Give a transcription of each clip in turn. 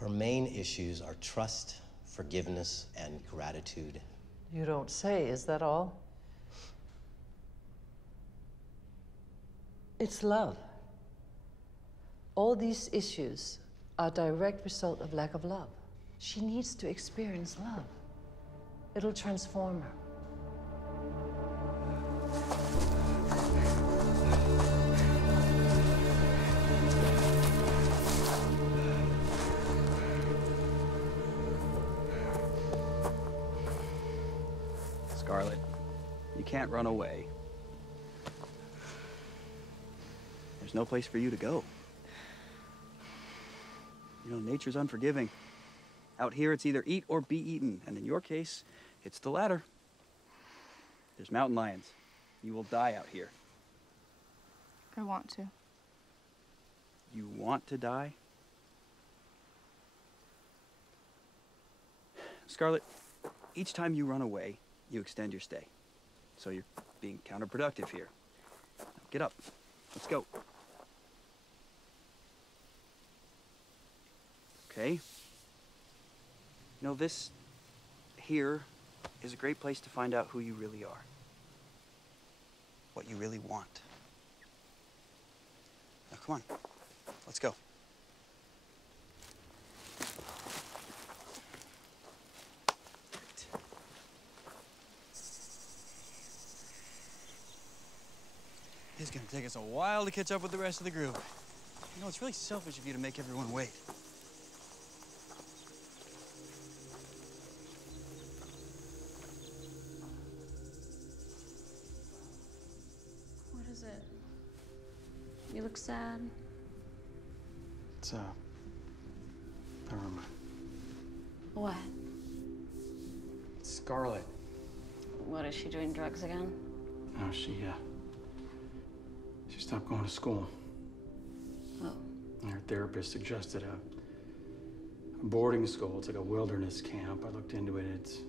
Her main issues are trust, forgiveness, and gratitude. You don't say, is that all? It's love. All these issues are a direct result of lack of love. She needs to experience love. It'll transform her. Scarlet, you can't run away. There's no place for you to go. You know, nature's unforgiving. Out here, it's either eat or be eaten, and in your case, it's the latter. There's mountain lions. You will die out here. I want to. You want to die? Scarlet, each time you run away, you extend your stay. So you're being counterproductive here. Now get up. Let's go. Okay? You know, this here is a great place to find out who you really are. What you really want. Now, come on. Let's go. It's gonna take us a while to catch up with the rest of the group. You know, it's really selfish of you to make everyone wait. What is it? You look sad. It's, never mind. What? It's Scarlet. What, is she doing drugs again? No, she stopped going to school. Oh. And her therapist suggested a boarding school. It's like a wilderness camp. I looked into it. It's,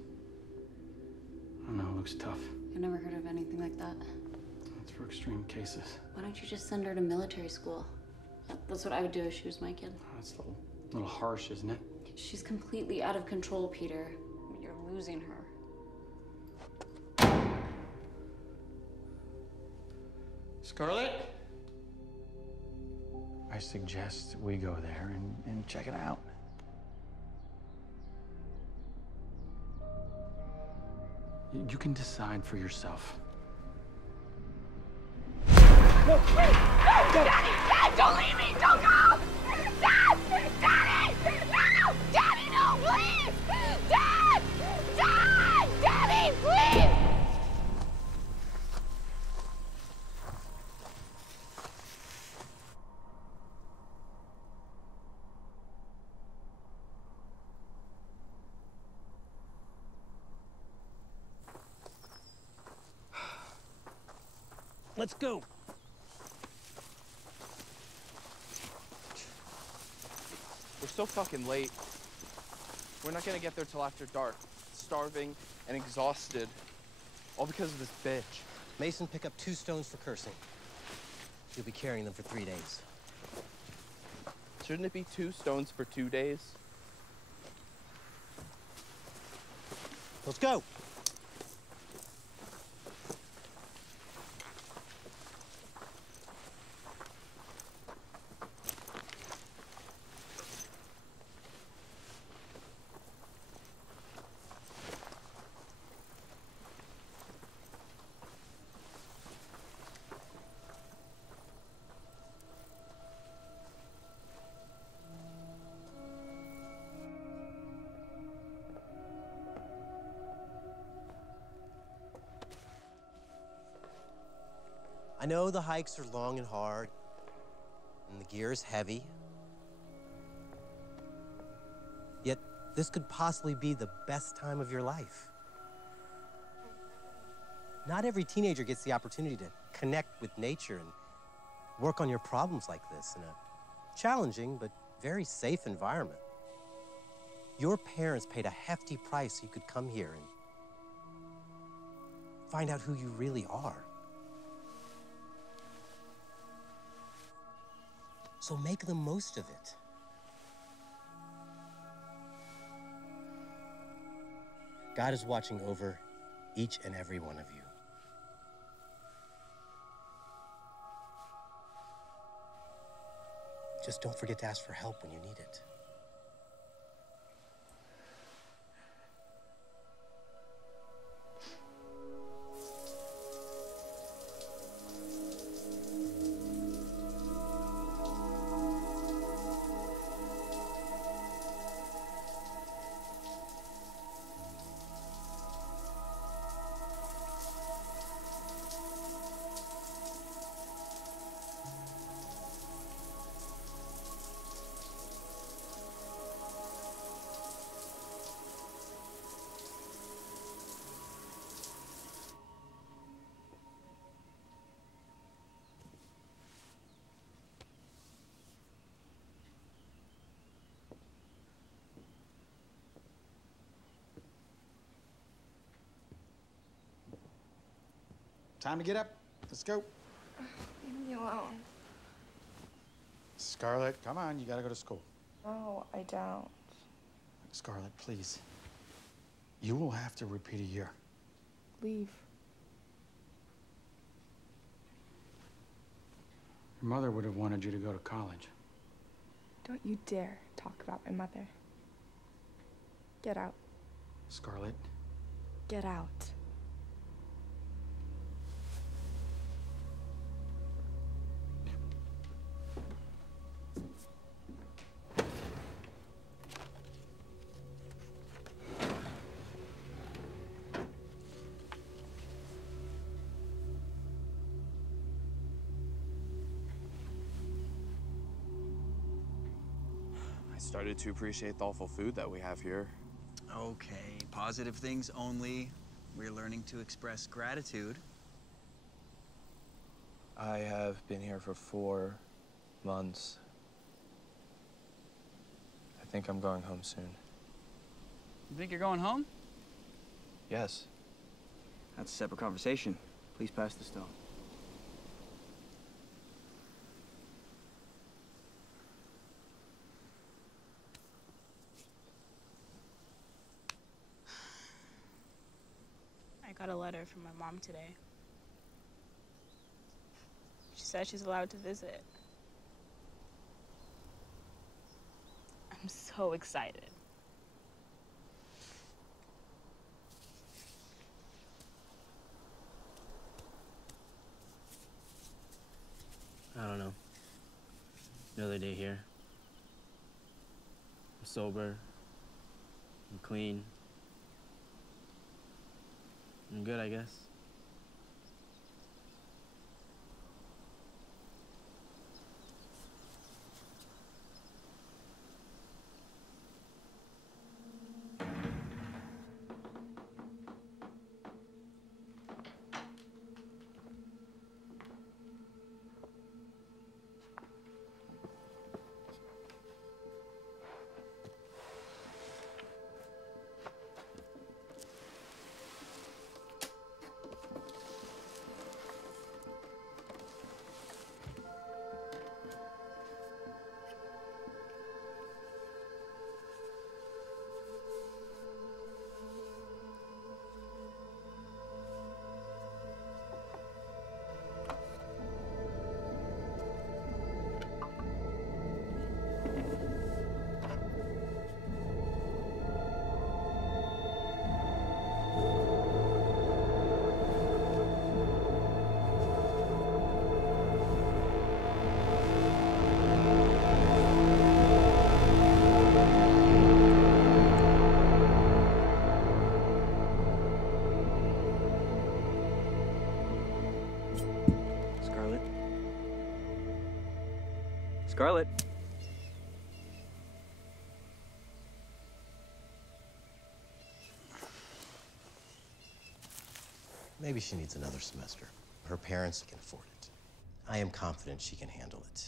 I don't know, it looks tough. I've never heard of anything like that. It's for extreme cases. Why don't you just send her to military school? That's what I would do if she was my kid. That's a little harsh, isn't it? She's completely out of control, Peter. You're losing her. Scarlet? I suggest we go there and check it out. You can decide for yourself. No! Wait! No! Daddy! Dad! Don't leave me! Don't go! Dad! Daddy! No! Daddy, no! Please! Dad! Dad! Daddy, please! Let's go. We're so fucking late. We're not gonna get there till after dark. Starving and exhausted. All because of this bitch. Mason, pick up 2 stones for cursing. You'll be carrying them for 3 days. Shouldn't it be 2 stones for 2 days? Let's go. I know the hikes are long and hard, and the gear is heavy. Yet, this could possibly be the best time of your life. Not every teenager gets the opportunity to connect with nature and work on your problems like this in a challenging but very safe environment. Your parents paid a hefty price so you could come here and find out who you really are. So make the most of it. God is watching over each and every one of you. Just don't forget to ask for help when you need it. Time to get up. Let's go. Leave me alone. Scarlett, come on. You gotta go to school. No, I don't. Scarlett, please. You will have to repeat a year. Leave. Your mother would have wanted you to go to college. Don't you dare talk about my mother. Get out. Scarlett, Get out. I started to appreciate the awful food that we have here. Okay, positive things only. We're learning to express gratitude. I have been here for 4 months. I think I'm going home soon. You think you're going home? Yes. That's a separate conversation. Please pass the stone. I got a letter from my mom today. She said she's allowed to visit. I'm so excited. I don't know. Another day here. I'm sober. I'm clean. I'm good, I guess. Scarlett. Maybe she needs another semester. Her parents can afford it. I am confident she can handle it.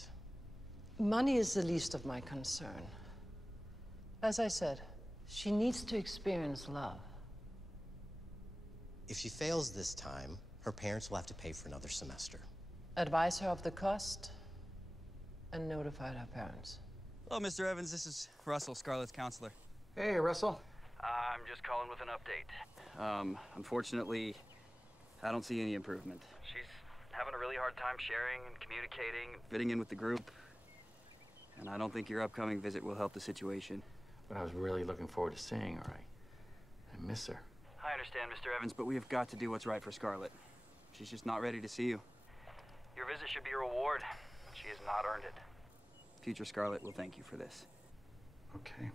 Money is the least of my concern. As I said, she needs to experience love. If she fails this time, her parents will have to pay for another semester. Advise her of the cost and notify her parents. Hello, Mr. Evans. This is Russell, Scarlett's counselor. Hey, Russell. I'm just calling with an update. Unfortunately, I don't see any improvement. She's having a really hard time sharing and communicating, fitting in with the group. And I don't think your upcoming visit will help the situation. But I was really looking forward to seeing her. I miss her. I understand, Mr. Evans, but we have got to do what's right for Scarlett. She's just not ready to see you. Your visit should be a reward. She has not earned it. Future Scarlett will thank you for this. Okay.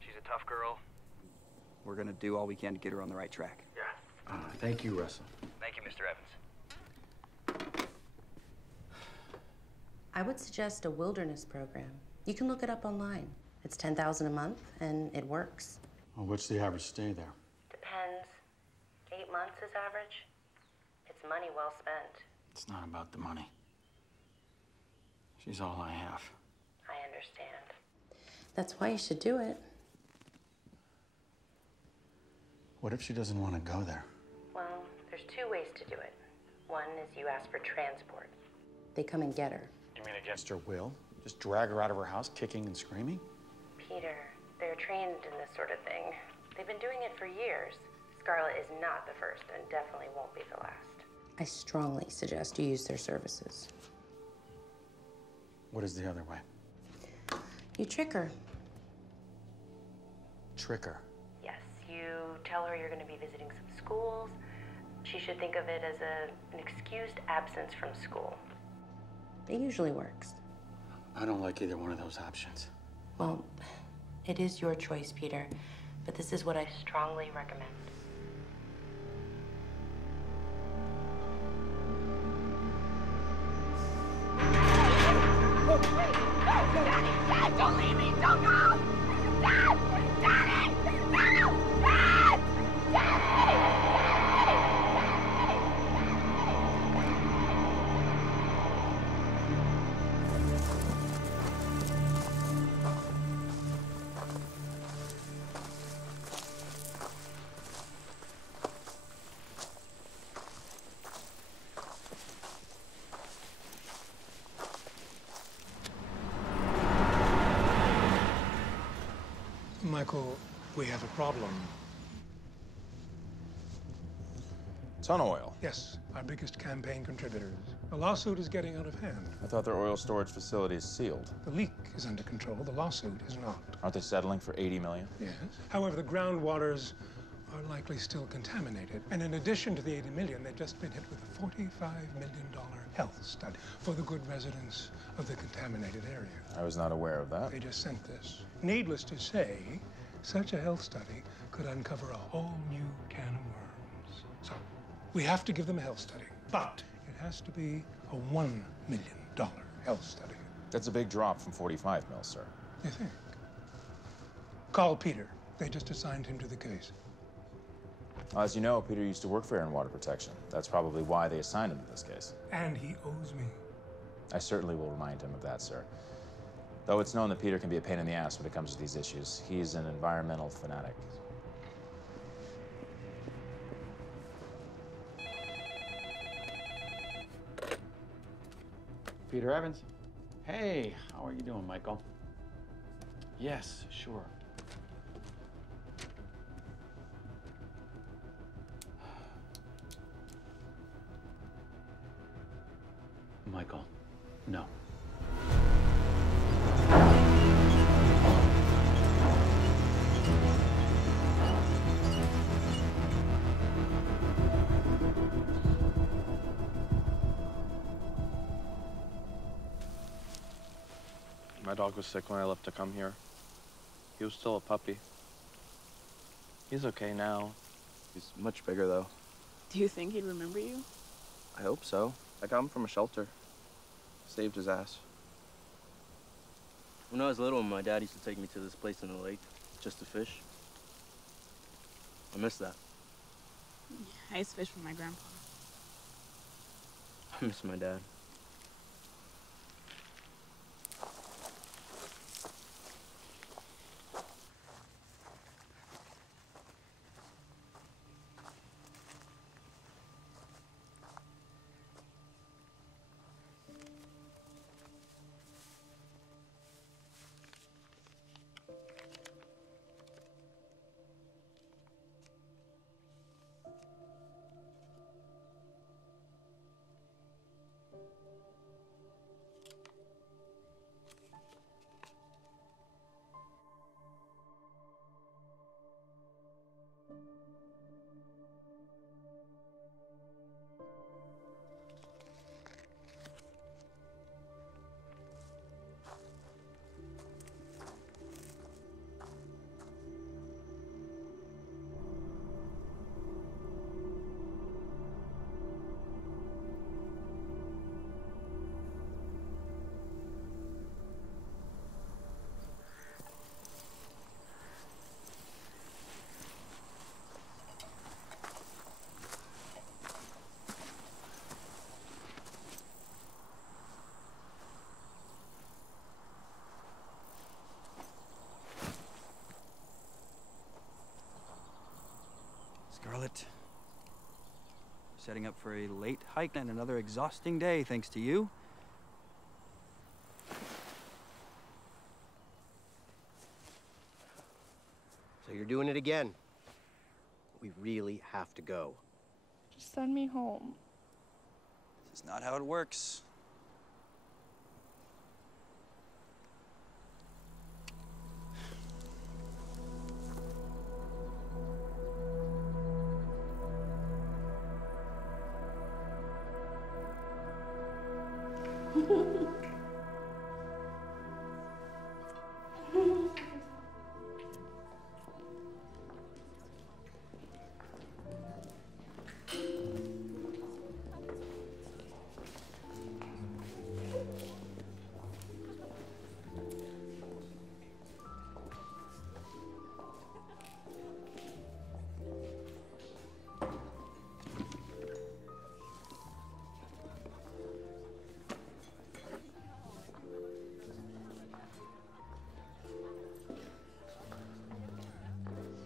She's a tough girl. We're gonna do all we can to get her on the right track. Yeah. Thank you, Russell. Thank you, Mr. Evans. I would suggest a wilderness program. You can look it up online. It's $10,000 a month, and it works. Well, what's the average stay there? Depends. 8 months is average. It's money well spent. It's not about the money. She's all I have. I understand. That's why you should do it. What if she doesn't want to go there? Well, there's 2 ways to do it. One is you ask for transport. They come and get her. You mean against her will? Just drag her out of her house, kicking and screaming? Peter, they're trained in this sort of thing. They've been doing it for years. Scarlett is not the first and definitely won't be the last. I strongly suggest you use their services. What is the other way? You trick her. Trick her? Yes, you tell her you're going to be visiting some schools. She should think of it as an excused absence from school. It usually works. I don't like either one of those options. Well, it is your choice, Peter, but this is what I strongly recommend. Dad, don't leave me! Don't go! Dad! Daddy! No! Dad! Daddy! Michael, we have a problem. Sun Oil. Yes, our biggest campaign contributors. The lawsuit is getting out of hand. I thought their oil storage facility is sealed. The leak is under control. The lawsuit is not. Aren't they settling for 80 million? Yes. However, the groundwaters are likely still contaminated. And in addition to the 80 million, they've just been hit with a $45 million health study for the good residents of the contaminated area. I was not aware of that. They just sent this. Needless to say, such a health study could uncover a whole new can of worms. So, we have to give them a health study, but it has to be a $1 million health study. That's a big drop from 45 mil, sir. You think? Call Peter. They just assigned him to the case. As you know, Peter used to work for Air and Water Protection. That's probably why they assigned him to this case. And he owes me. I certainly will remind him of that, sir. Though it's known that Peter can be a pain in the ass when it comes to these issues. He's an environmental fanatic. Peter Evans. Hey, how are you doing, Michael? Yes, sure. Michael, no. My dog was sick when I left to come here. He was still a puppy. He's okay now. He's much bigger, though. Do you think he'd remember you? I hope so. I got him from a shelter. Saved his ass. When I was little, my dad used to take me to this place in the lake just to fish. I miss that. I used to fish with my grandpa. I miss my dad. Scarlett. Setting up for a late hike and another exhausting day, thanks to you. So you're doing it again. We really have to go. Just send me home. This is not how it works.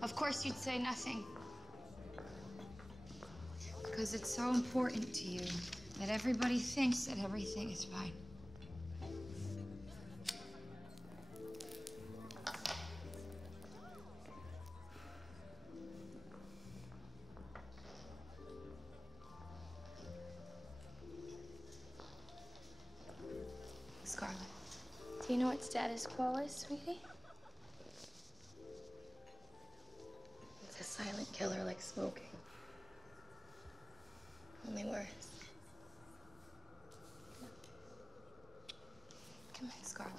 Of course you'd say nothing. Because it's so important to you that everybody thinks that everything is fine. Scarlett, do you know what status quo is, sweetie? It's a silent killer like smoking. Only worse. Come in, Scarlett.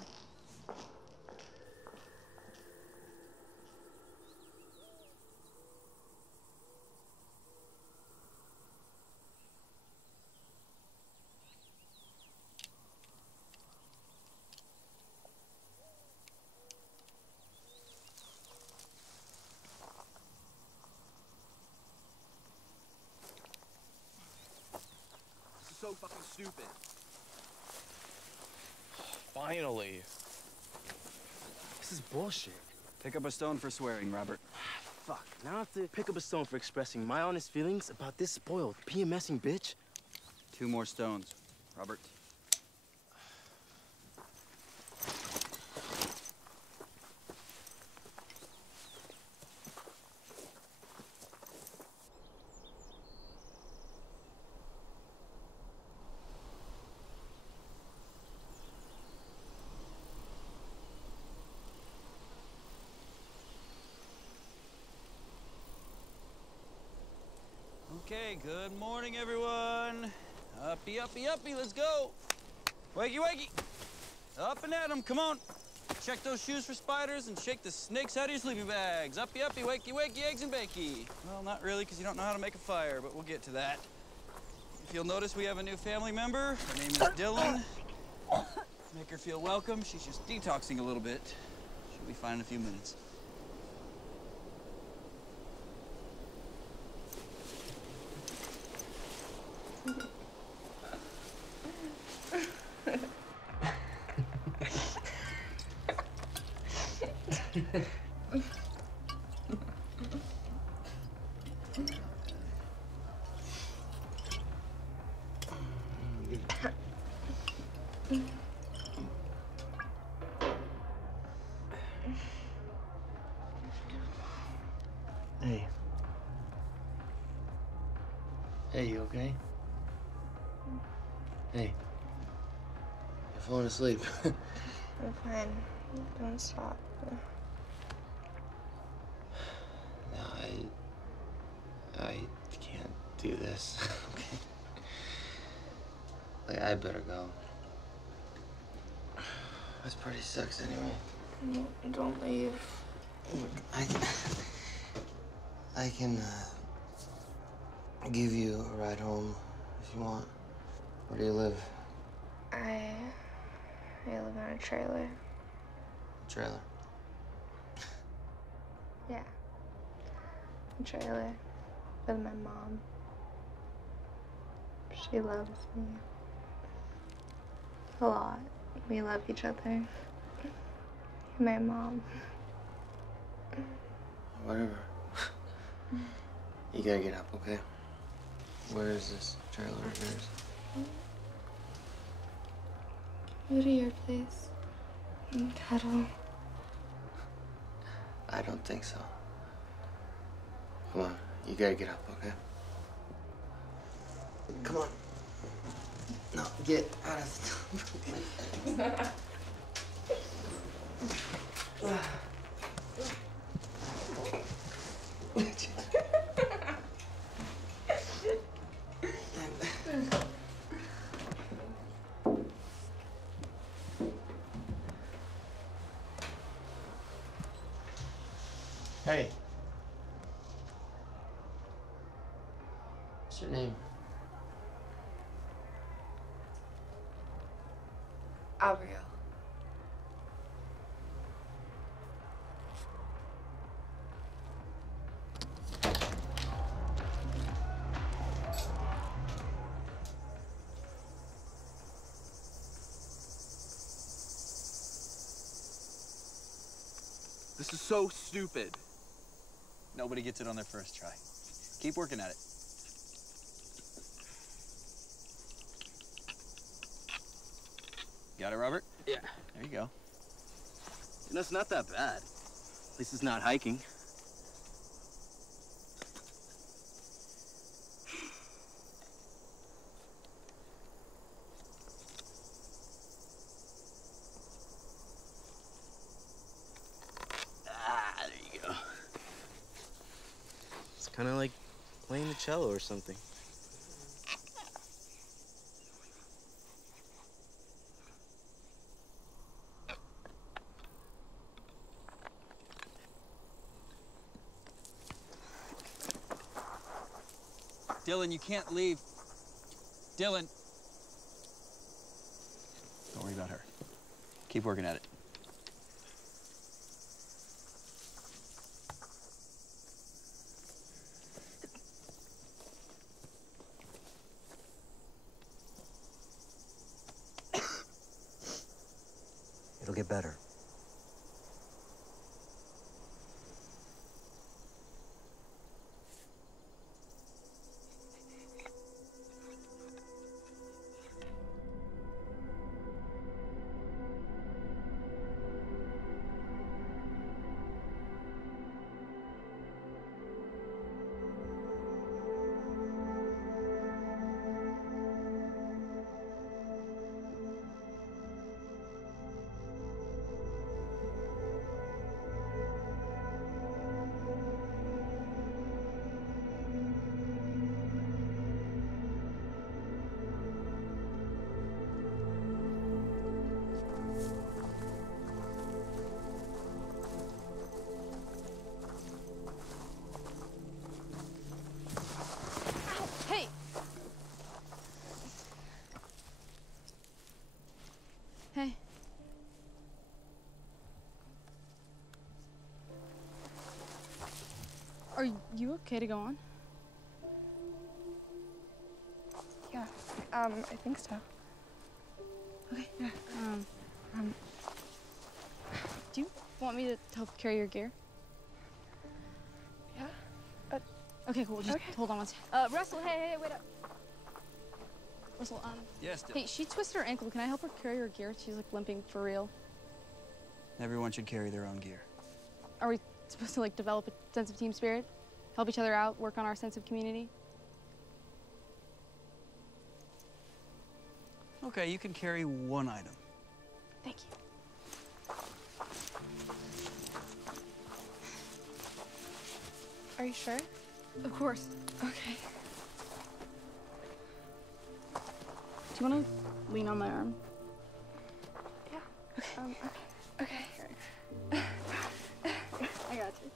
So fucking stupid. Finally. This is bullshit. Pick up a stone for swearing, Robert. Fuck, now I have to pick up a stone for expressing my honest feelings about this spoiled, PMSing bitch. 2 more stones, Robert. Okay, good morning, everyone. Uppy, uppy, uppy, let's go. Wakey, wakey. Up and at 'em, come on. Check those shoes for spiders and shake the snakes out of your sleeping bags. Uppy, uppy, wakey, wakey, eggs and bakey. Well, not really, because you don't know how to make a fire, but we'll get to that. If you'll notice, we have a new family member. Her name is Dylan. Make her feel welcome. She's just detoxing a little bit. She'll be fine in a few minutes. Hey. Hey, you okay? Hey. You're falling asleep. I'm fine. Don't stop. No, I can't do this. Okay. Like, I better go. This party sucks anyway. No, don't leave. Look, I can give you a ride home if you want. Where do you live? I live in a trailer. Trailer. Yeah. A trailer with my mom. She loves me. A lot. We love each other. My mom. Whatever. You gotta get up, okay? Where is this trailer of yours? Go to your place and cuddle. I don't think so. Come on, you gotta get up, okay? Come on. No, get out of the Hey. What's your name? Abigail. This is so stupid. Nobody gets it on their first try. Keep working at it. Got it, Robert? Yeah. There you go. You know, it's not that bad. At least it's not hiking. There you go. It's kind of like playing the cello or something. Dylan, you can't leave. Dylan. Don't worry about her. Keep working at it. It'll get better. Hey! Hey. Are you okay to go on? Yeah, I think so. Okay. Yeah. Do you want me to help carry your gear? Yeah. Okay, cool. Just Okay. hold on one second. Russell, hey, wait up. Russell, Yes, Dylan. hey, she twisted her ankle. Can I help her carry her gear? She's like limping for real. Everyone should carry their own gear. Are we supposed to like develop a sense of team spirit? Help each other out, work on our sense of community? Okay, you can carry one item. Thank you. Are you sure? Of course. Okay. Do you want to lean on my arm? Yeah. Okay. I got you.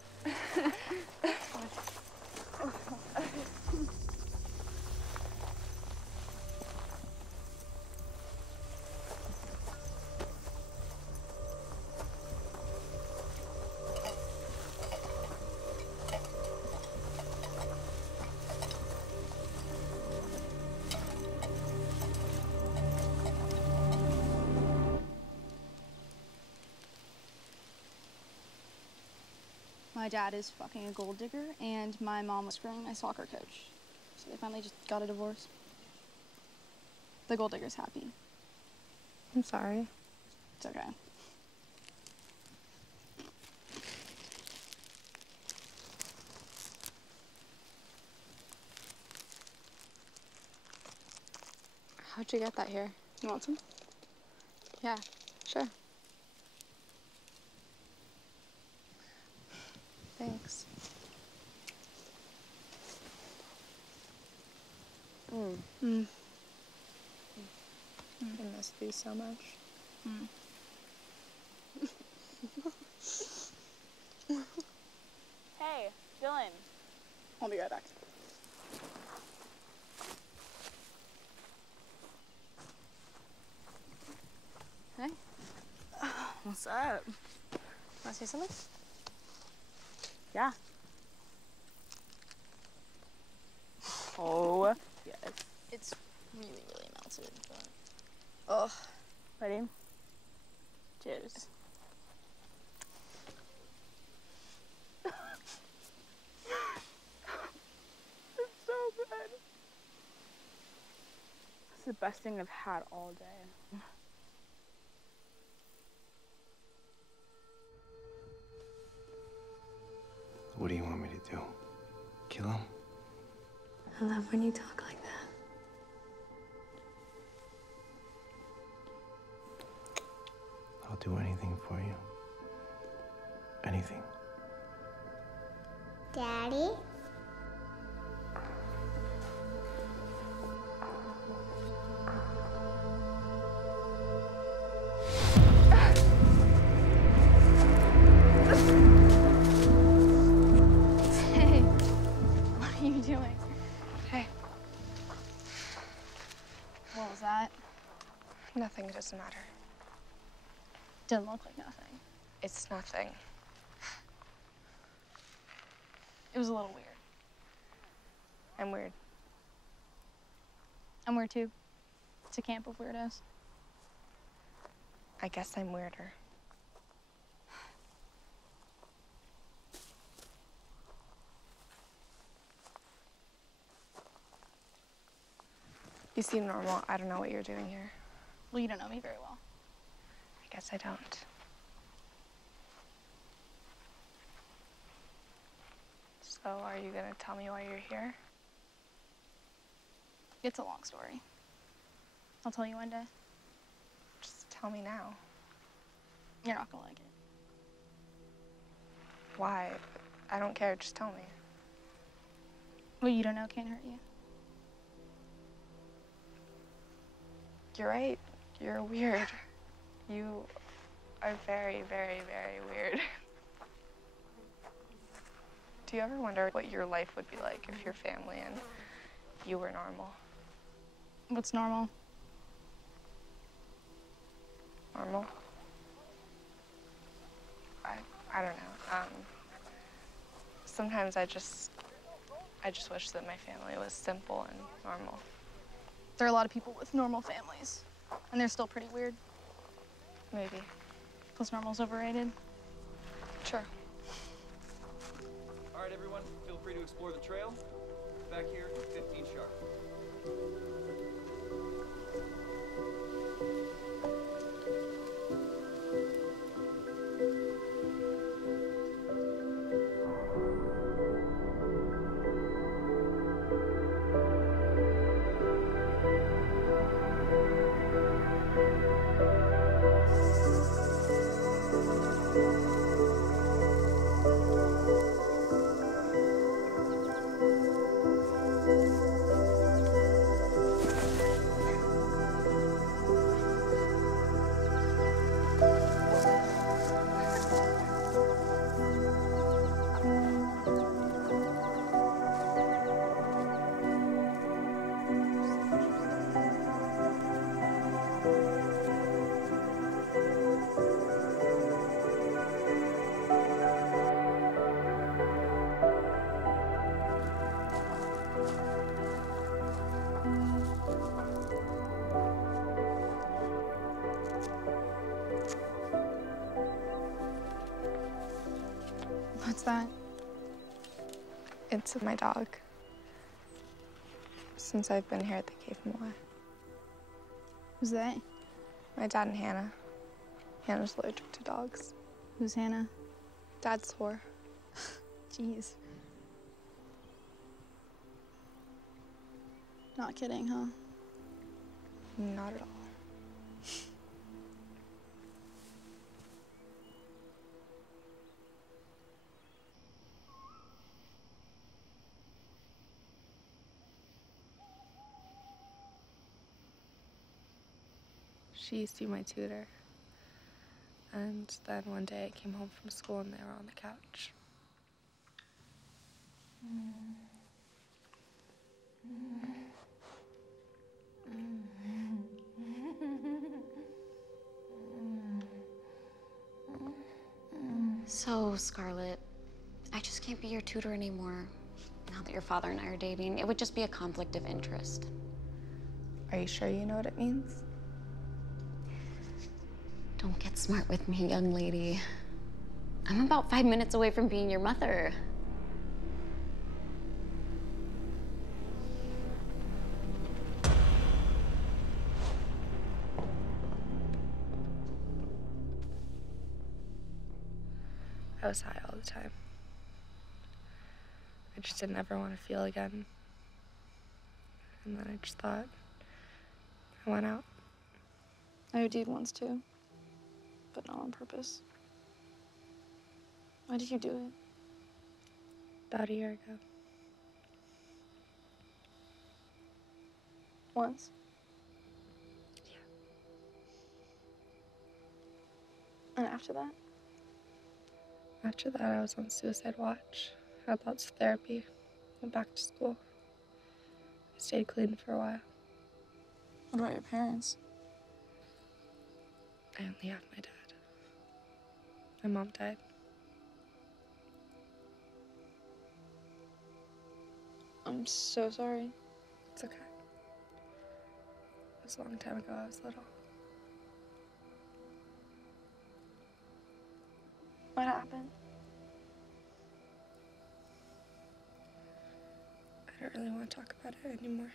My dad is fucking a gold digger, and my mom was screwing my soccer coach. So they finally just got a divorce. The gold digger's happy. I'm sorry. It's okay. How'd you get that here? You want some? Yeah, sure. Thanks. I miss these so much. Hey, Dylan. I'll be right back. Hey. What's up? Want to say something? Yeah. Oh, yes. It's really, really melted, but... Ugh. Ready? Cheers. It's so good. It's the best thing I've had all day. What do you want me to do? Kill him? I love when you talk like that. I'll do anything for you. Anything. Daddy? Hey, what are you doing? Hey. What was that? Nothing, it doesn't matter. Didn't look like nothing. It's nothing. It was a little weird. I'm weird. I'm weird too. It's a camp of weirdos. I guess I'm weirder. You seem normal. I don't know what you're doing here. Well, you don't know me very well. I guess I don't. So, are you gonna tell me why you're here? It's a long story. I'll tell you one day. Just tell me now. You're not gonna like it. Why? I don't care. Just tell me. What you don't know can't hurt you. You're right. You're weird. You are very, very, very weird. Do you ever wonder what your life would be like if your family and you were normal? What's normal? Normal? I don't know. Sometimes I just wish that my family was simple and normal. There are a lot of people with normal families, and they're still pretty weird. Maybe. Plus normal's overrated. Sure. All right, everyone, feel free to explore the trail. Back here at 15 sharp. What's that? It's my dog. Since I've been here, they gave him away. Who's they? My dad and Hannah. Hannah's allergic to dogs. Who's Hannah? Dad's whore. Jeez. Not kidding, huh? Not at all. She used to be my tutor. And then one day I came home from school and they were on the couch. So, Scarlett, I just can't be your tutor anymore. Now that your father and I are dating, it would just be a conflict of interest. Are you sure you know what it means? Don't get smart with me, young lady. I'm about 5 minutes away from being your mother. I was high all the time. I just didn't ever want to feel again. And then I just thought, I went out. I OD'd once too, but not on purpose. Why did you do it? About a year ago. Once? Yeah. And after that? After that, I was on suicide watch, had lots of therapy, went back to school. I stayed clean for a while. What about your parents? I only have my dad. My mom died. I'm so sorry. It's okay. It was a long time ago. I was little. What happened? I don't really want to talk about it anymore.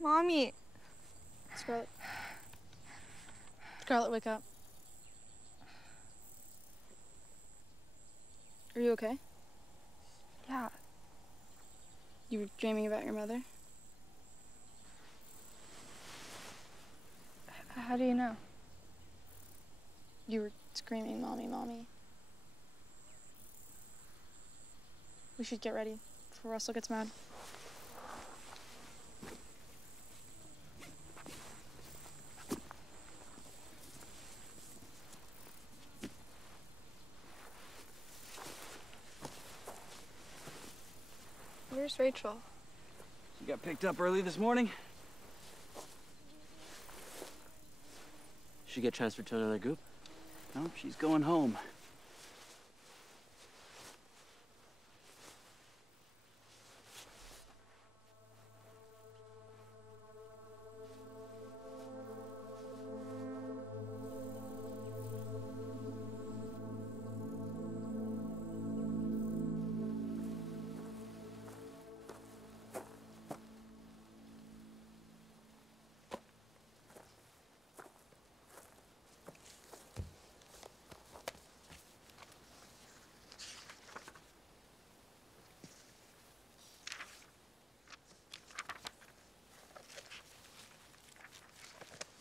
Mommy! Scarlett. Scarlett, wake up. Are you okay? Yeah. You were dreaming about your mother? How do you know? You were screaming, Mommy, Mommy. We should get ready before Russell gets mad. Where's Rachel? She got picked up early this morning. She get transferred to another group? No, she's going home.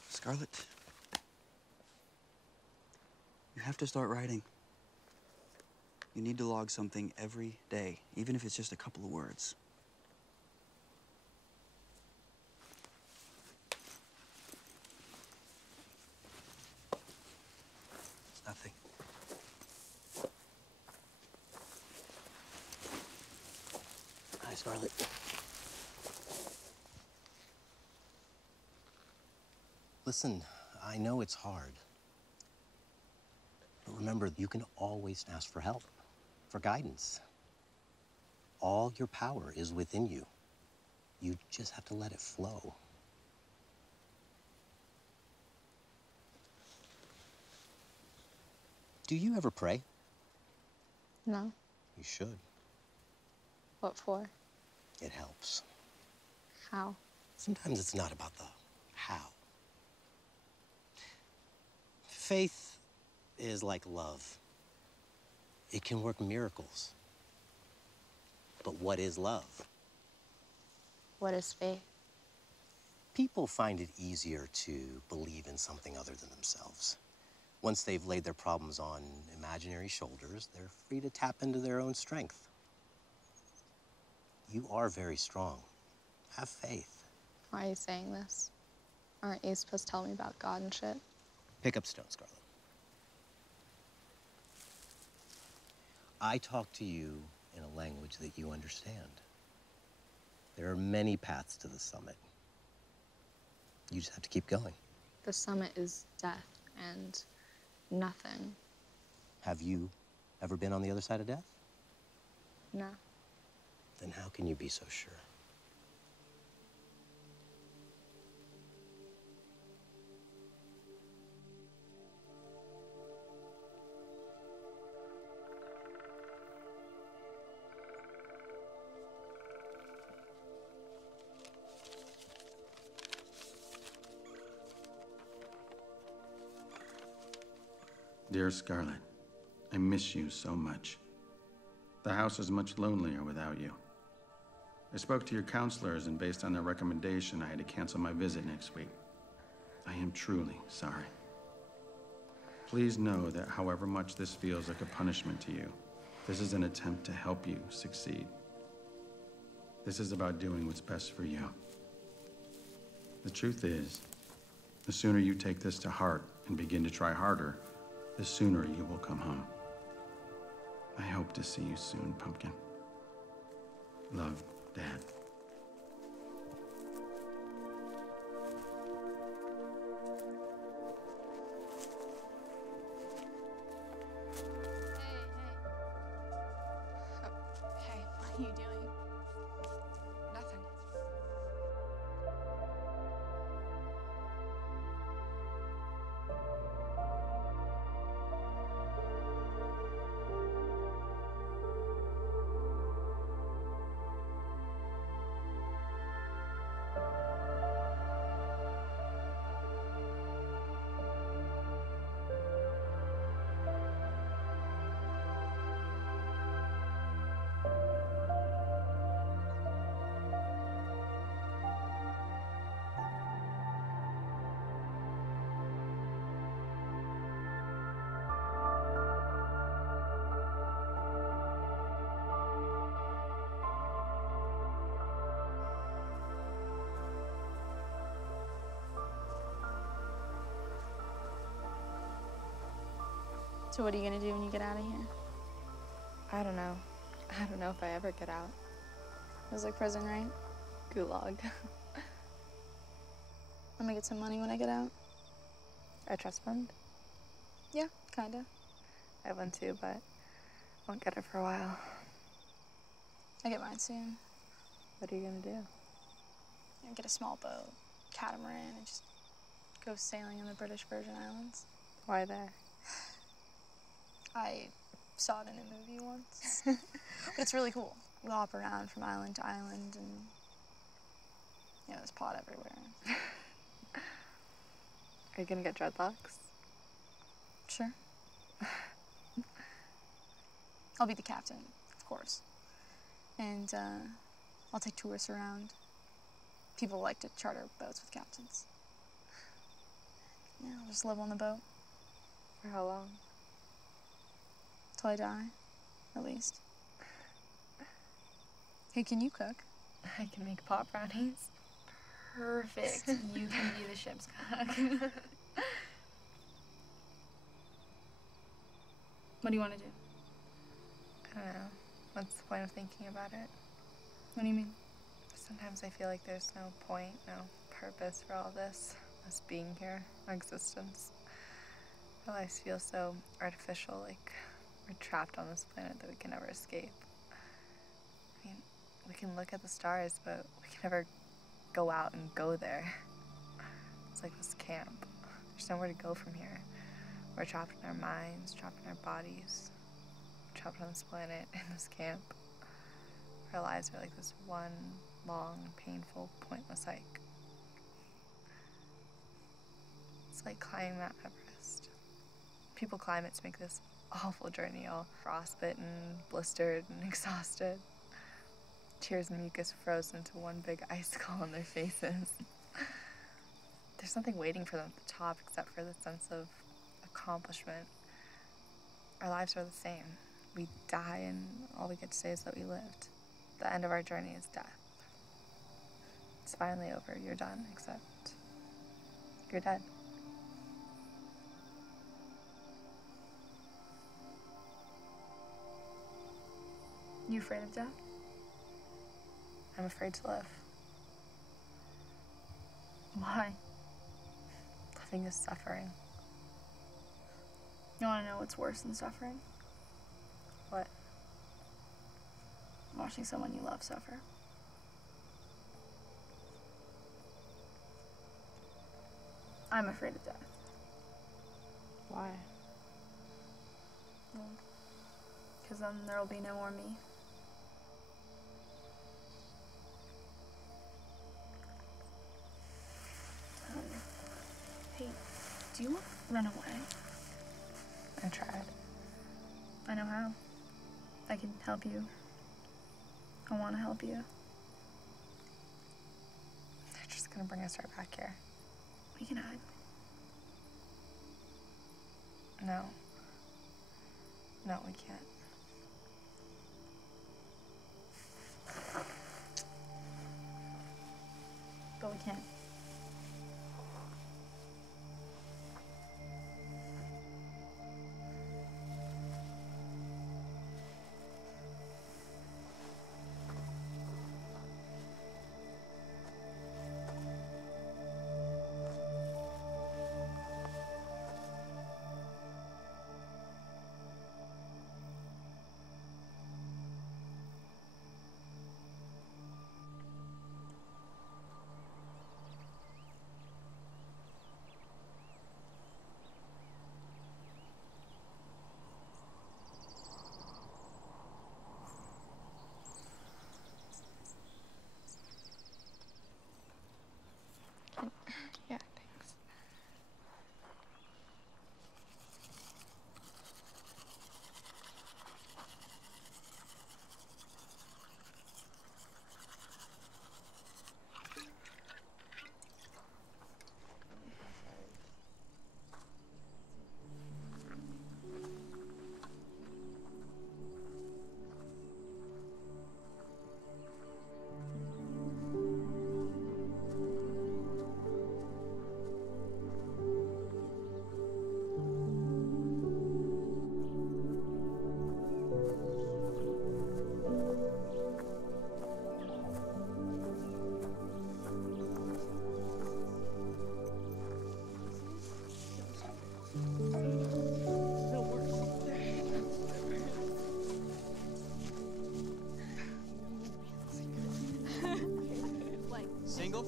Scarlett, you have to start writing. You need to log something every day, even if it's just a couple of words. It's nothing. Hi, Scarlett. Listen, I know it's hard. But remember, you can always ask for help, for guidance. All your power is within you. You just have to let it flow. Do you ever pray? No. You should. What for? It helps. How? Sometimes it's not about the how. Faith is like love. It can work miracles. But what is love? What is faith? People find it easier to believe in something other than themselves. Once they've laid their problems on imaginary shoulders, they're free to tap into their own strength. You are very strong. Have faith. Why are you saying this? Aren't you supposed to tell me about God and shit? Pick up stone, Scarlett. I talk to you in a language that you understand. There are many paths to the summit. You just have to keep going. The summit is death and nothing. Have you ever been on the other side of death? No. Then how can you be so sure? Dear Scarlett, I miss you so much. The house is much lonelier without you. I spoke to your counselors, and based on their recommendation, I had to cancel my visit next week. I am truly sorry. Please know that however much this feels like a punishment to you, this is an attempt to help you succeed. This is about doing what's best for you. The truth is, the sooner you take this to heart and begin to try harder, the sooner you will come home. I hope to see you soon, Pumpkin. Love, Dad. Hey, what are you doing? Nothing. So what are you gonna do when you get out of here? I don't know. I don't know if I ever get out. It was like prison, right? Gulag. I'm gonna get some money when I get out. A trust fund? Yeah, kinda. I have one too, but I won't get it for a while. I get mine soon. What are you gonna do? I get a small boat, catamaran, and just go sailing in the British Virgin Islands. Why there? I saw it in a movie once. But it's really cool. You hop around from island to island and, you know, there's pot everywhere. Are you gonna get dreadlocks? Sure. I'll be the captain, of course. And I'll take tourists around. People like to charter boats with captains. Yeah, I'll just live on the boat. For how long? Till I die, at least. Hey, can you cook? I can make pot brownies. Perfect. You can be the ship's cook. What do you want to do? I don't know. What's the point of thinking about it? What do you mean? Sometimes I feel like there's no point, no purpose for all this. Us being here, our existence. Our lives feel so artificial, like we're trapped on this planet that we can never escape. I mean, we can look at the stars, but we can never go out and go there. It's like this camp. There's nowhere to go from here. We're trapped in our minds, trapped in our bodies, trapped on this planet, in this camp. Our lives are like this one long, painful, pointless hike. It's like climbing Mount Everest. People climb it to make this awful journey, all frostbitten, blistered, and exhausted. Tears and mucus frozen into one big icicle on their faces. There's nothing waiting for them at the top except for the sense of accomplishment. Our lives are the same. We die and all we get to say is that we lived. The end of our journey is death. It's finally over. You're done, except you're dead. You afraid of death? I'm afraid to live. Why? Living is suffering. You want to know what's worse than suffering? What? Watching someone you love suffer. I'm afraid of death. Why? Well, because then there'll be no more me. Hey, do you want to run away? I tried. I know how. I can help you. I want to help you. They're just gonna bring us right back here. We can hide. No. No, we can't. But we can.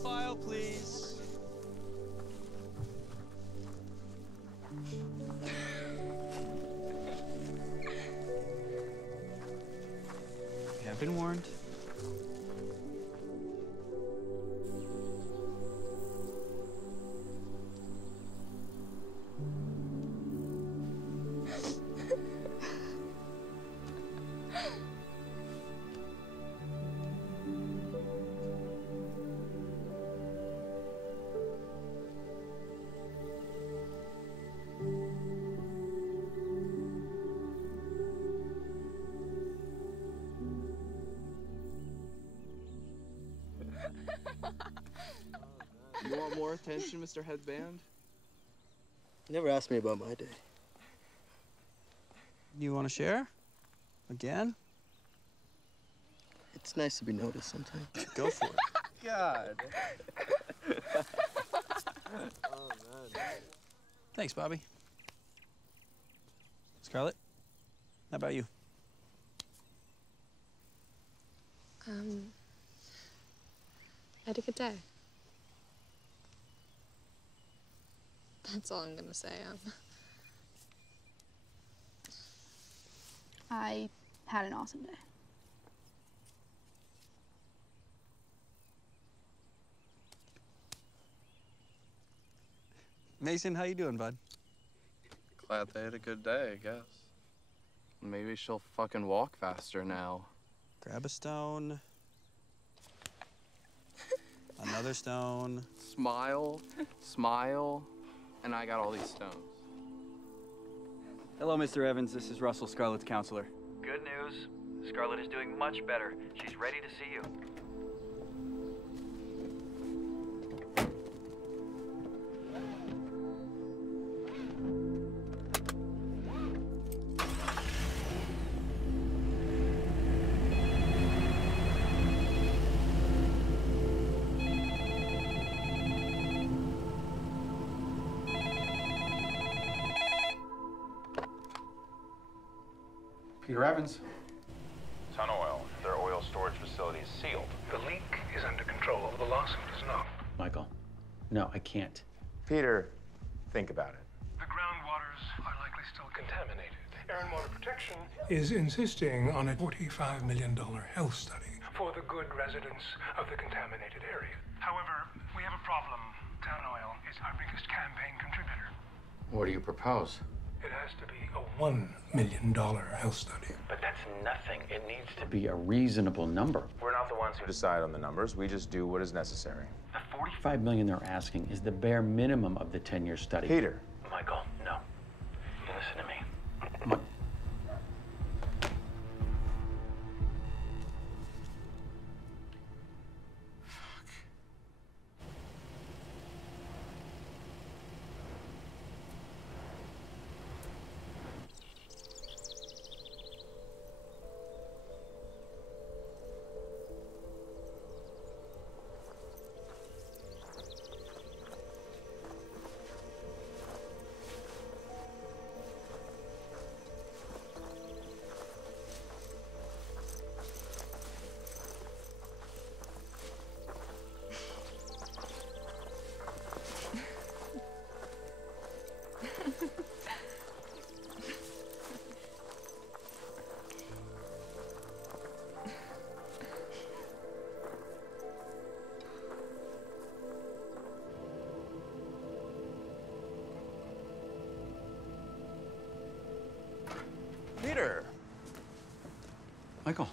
file, please. You have been warned. You want more attention, Mr. Headband? You never asked me about my day. You want to share? Again? It's nice to be noticed sometimes. Go for it. God. Oh, man. Thanks, Bobby. Scarlett, how about you? I had a good day. That's all I'm gonna say. I had an awesome day. Mason, how you doing, bud? Glad they had a good day, I guess. Maybe she'll fucking walk faster now. Grab a stone. Another stone. Smile, smile, and I got all these stones. Hello, Mr. Evans. This is Russell, Scarlett's counselor. Good news. Scarlett is doing much better. She's ready to see you. Peter Evans. Sun Oil, their oil storage facility is sealed. The leak is under control. The lawsuit is not. Michael, no, I can't. Peter, think about it. The groundwaters are likely still contaminated. Air and Water Protection is insisting on a $45 million health study for the good residents of the contaminated area. However, we have a problem. Town Oil is our biggest campaign contributor. What do you propose? It has to be a $1 million health study. But that's nothing. It needs to Be a reasonable number. We're not the ones who Decide on the numbers. We just do what is necessary. The 40. $5 million they're asking is the bare minimum of the 10-year study. Peter. Michael, no. You listen to me. Peter! Michael.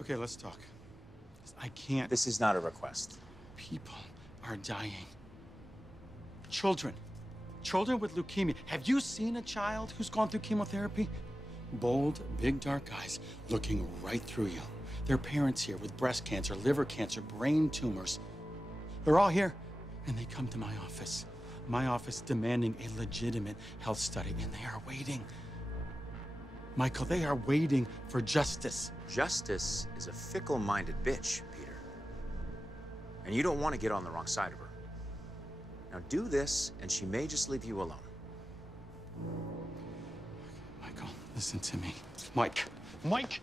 Okay, let's talk. I can't. This is not a request. People are dying. Children. Children with leukemia. Have you seen a child who's gone through chemotherapy? Bold, big, dark eyes looking right through you. Their parents here with breast cancer, liver cancer, brain tumors. They're all here, and they come to my office. My office demanding a legitimate health study, and they are waiting. Michael, they are waiting for justice. Justice is a fickle-minded bitch, Peter. And you don't want to get on the wrong side of her. Now do this, and she may just leave you alone. Michael, listen to me. Mike. Mike!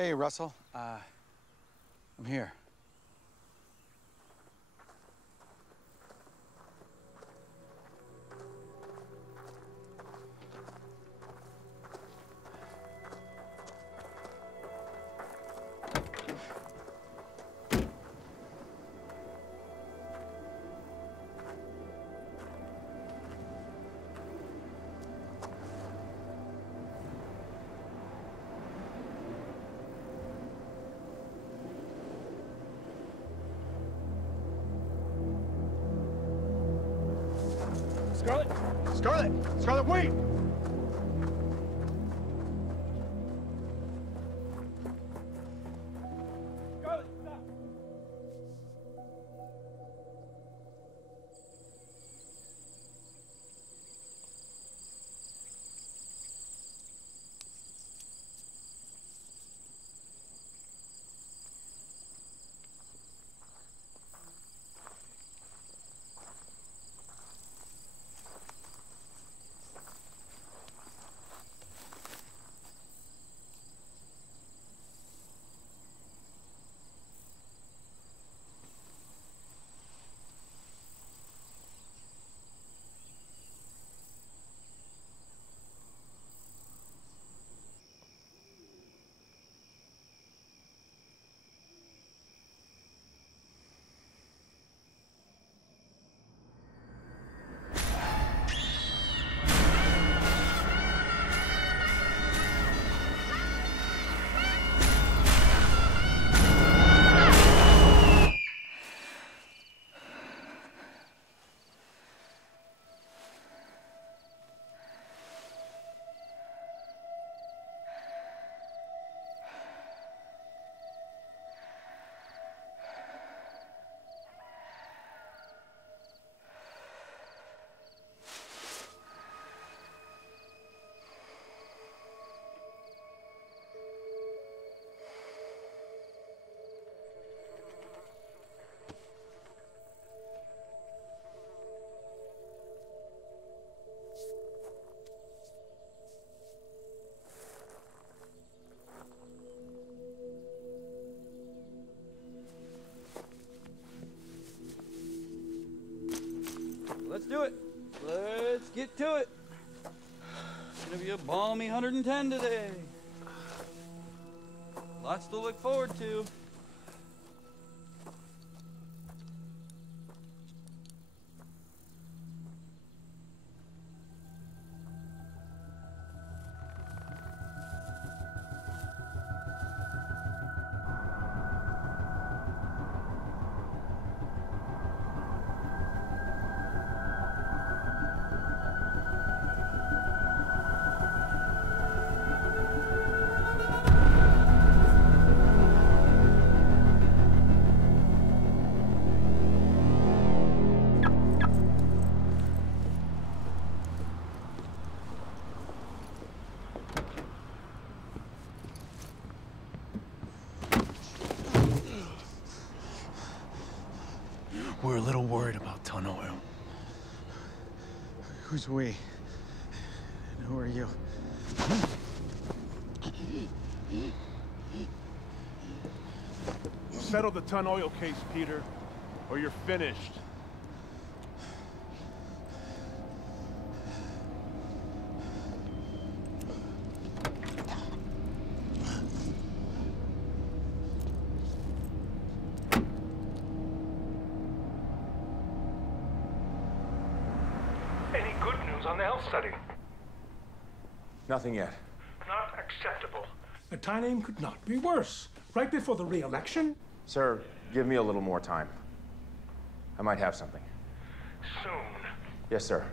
Hey, Russell. I'm here. Scarlet! Scarlet! Scarlet, wait! Scarlet, stop! Let's do it. Let's get to it. It's gonna be a balmy 110 today. Lots to look forward to. We're a little worried about Ton Oil. Who's we? And who are you? Settle the Ton Oil case, Peter, or you're finished. Any good news on the health study? Nothing yet. Not acceptable. The timing could not be worse. Right before the re-election? Sir, give me a little more time. I might have something. Soon. Yes, sir.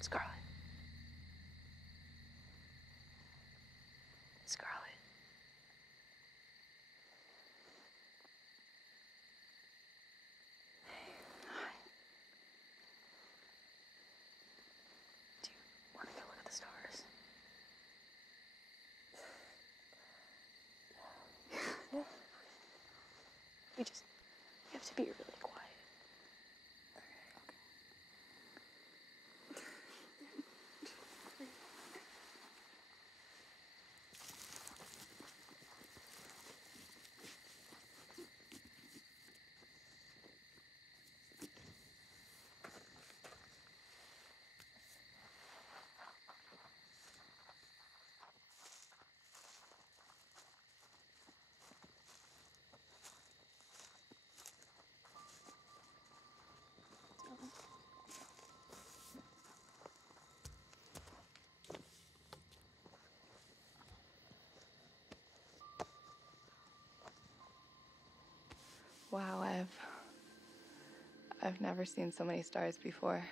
Scarlet. Scarlet. Do you want to go look at the stars? No. You have to be really quiet. Wow, I've never seen so many stars before.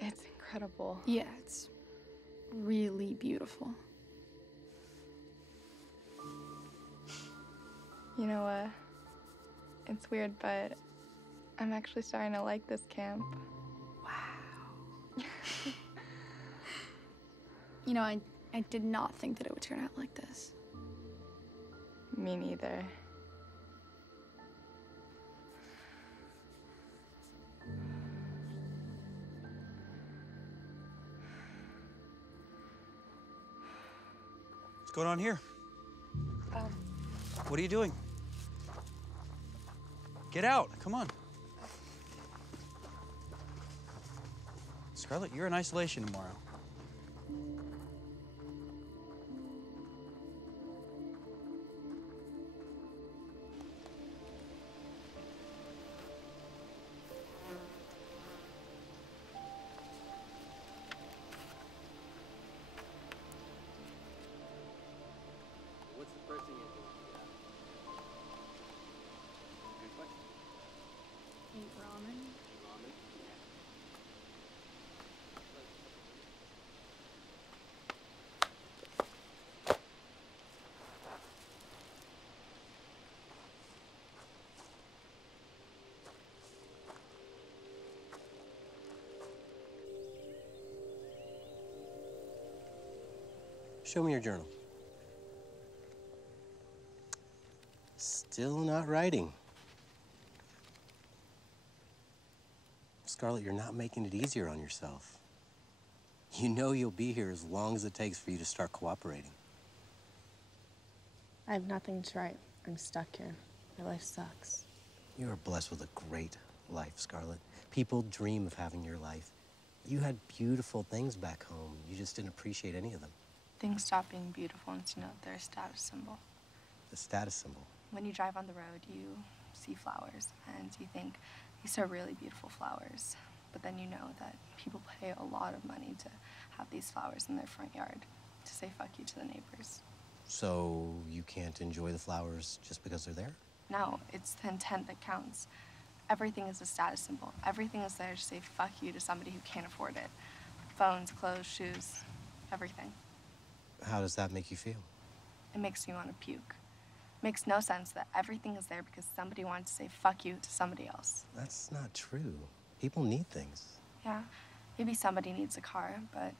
It's incredible. Yeah, it's really beautiful. You know, it's weird, but I'm actually starting to like this camp. You know, I did not think that it would turn out like this. Me neither. What's going on here? What are you doing? Get out, come on. Scarlett, you're in isolation tomorrow. What's the first thing you do? Good question. Eat ramen. Ramen? Show me your journal. Still not writing. Scarlett, you're not making it easier on yourself. You know you'll be here as long as it takes for you to start cooperating. I have nothing to write. I'm stuck here. My life sucks. You are blessed with a great life, Scarlett. People dream of having your life. You had beautiful things back home. You just didn't appreciate any of them. Things stop being beautiful once you know they're a status symbol. The status symbol. When you drive on the road, you see flowers, and you think, these are really beautiful flowers. But then you know that people pay a lot of money to have these flowers in their front yard, to say fuck you to the neighbors. So you can't enjoy the flowers just because they're there? No, it's the intent that counts. Everything is a status symbol. Everything is there to say fuck you to somebody who can't afford it. Phones, clothes, shoes, everything. How does that make you feel? It makes me want to puke. Makes no sense that everything is there because somebody wanted to say fuck you to somebody else. That's not true. People need things. Yeah, maybe somebody needs a car, but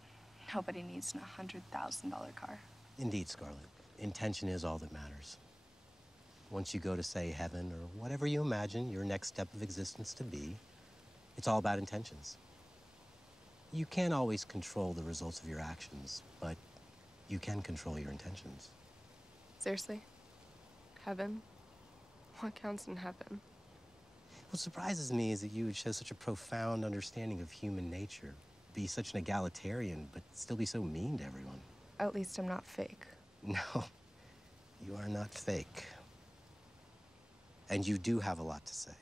nobody needs a $100,000 car. Indeed, Scarlett. Intention is all that matters. Once you go to, say, heaven or whatever you imagine your next step of existence to be, it's all about intentions. You can't always control the results of your actions, but you can control your intentions. Seriously? Heaven? What counts in heaven? What surprises me is that you would show such a profound understanding of human nature, be such an egalitarian, but still be so mean to everyone. At least I'm not fake. No, you are not fake. And you do have a lot to say.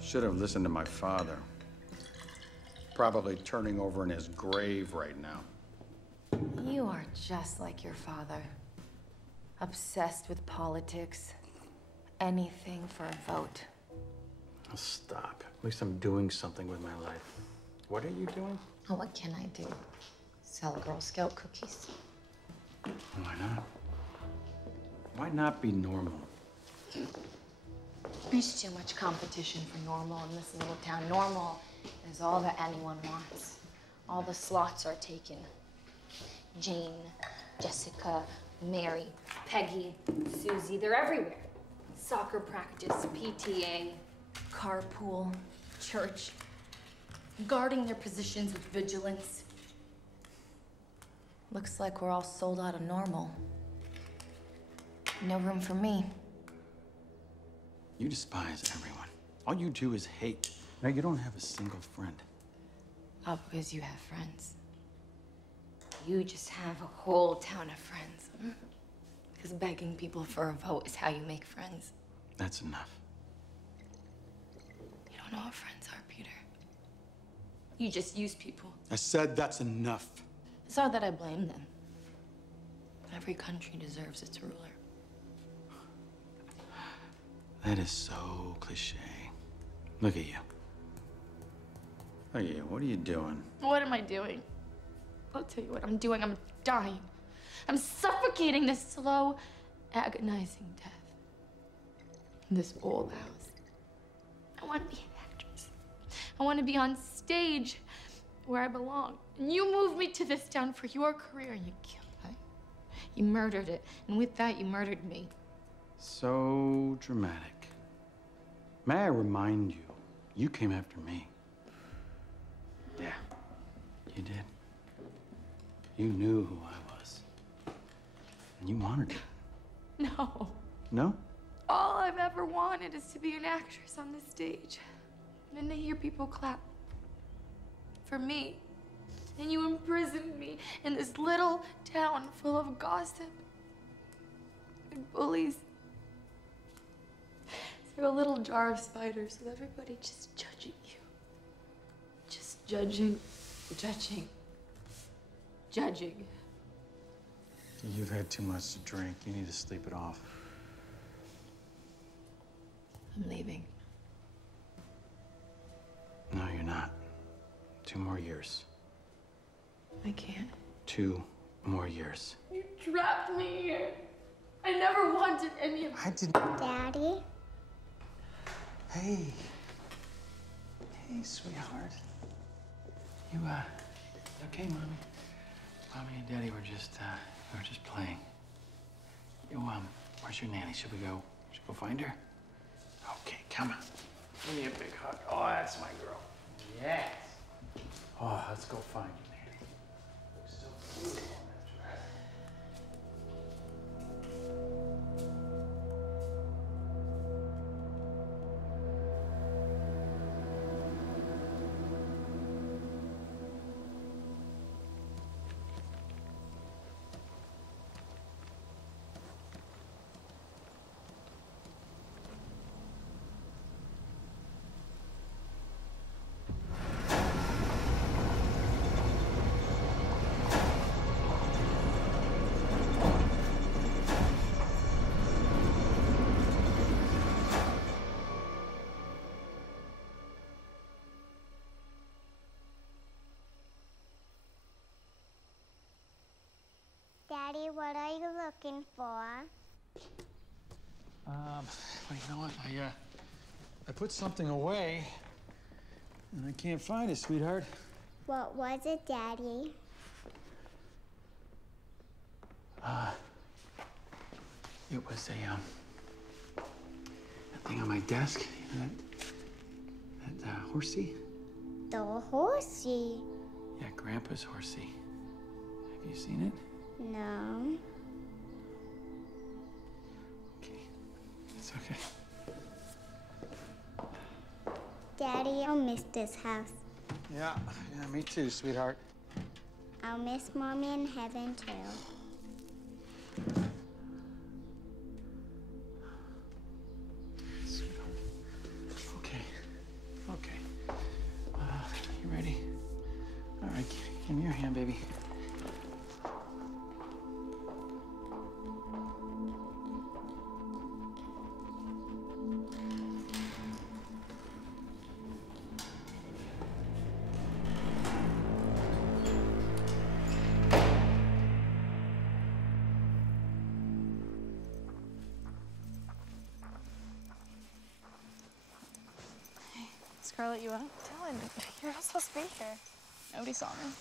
Should have listened to my father. Probably turning over in his grave right now. You are just like your father. Obsessed with politics. Anything for a vote. Oh, stop. At least I'm doing something with my life. What are you doing? Oh, what can I do? Sell Girl Scout cookies. Why not? Why not be normal? There's too much competition for normal in this little town. Normal is all that anyone wants. All the slots are taken. Jane, Jessica, Mary, Peggy, Susie, they're everywhere. Soccer practice, PTA, carpool, church, guarding their positions with vigilance. Looks like we're all sold out of normal. No room for me. You despise everyone. All you do is hate. Now you don't have a single friend. All because you have friends. You just have a whole town of friends. Because begging people for a vote is how you make friends. That's enough. You don't know what friends are, Peter. You just use people. I said that's enough. It's not that I blame them. Every country deserves its ruler. That is so cliche. Look at you. Look at you. What are you doing? What am I doing? I'll tell you what I'm doing. I'm dying. I'm suffocating this slow, agonizing death. In this old house. I want to be an actress. I want to be on stage where I belong. And you moved me to this town for your career and you killed it. You murdered it. And with that, you murdered me. So dramatic. May I remind you, you came after me. Yeah, you did. You knew who I was. And you wanted it. No. No? All I've ever wanted is to be an actress on the stage. And then to hear people clap. For me. And you imprisoned me in this little town full of gossip and bullies. Through a little jar of spiders with everybody just judging you. Just judging, judging, judging. You've had too much to drink. You need to sleep it off. I'm leaving. No, you're not. 2 more years. I can't. 2 more years. You trapped me here. I never wanted any of I didn't. Daddy? Hey. Hey, sweetheart. You okay, Mommy? Mommy and Daddy were just playing. You, where's your nanny? Should we go find her? Okay, come on. Give me a big hug. Oh, that's my girl. Yes. Oh, let's go find your nanny. Looks so beautiful in that dress. Daddy, what are you looking for? Well, you know what? I put something away, and I can't find it, sweetheart. What was it, Daddy? It was that thing on my desk, you know, that horsey. The horsey? Yeah, Grandpa's horsey. Have you seen it? No. Okay, it's okay. Daddy, I'll miss this house. Yeah, me too, sweetheart. I'll miss Mommy in heaven, too. Okay. You ready? All right, give me your hand, baby. Scarlett, you up? Dylan, you're not supposed to be here. Nobody saw me.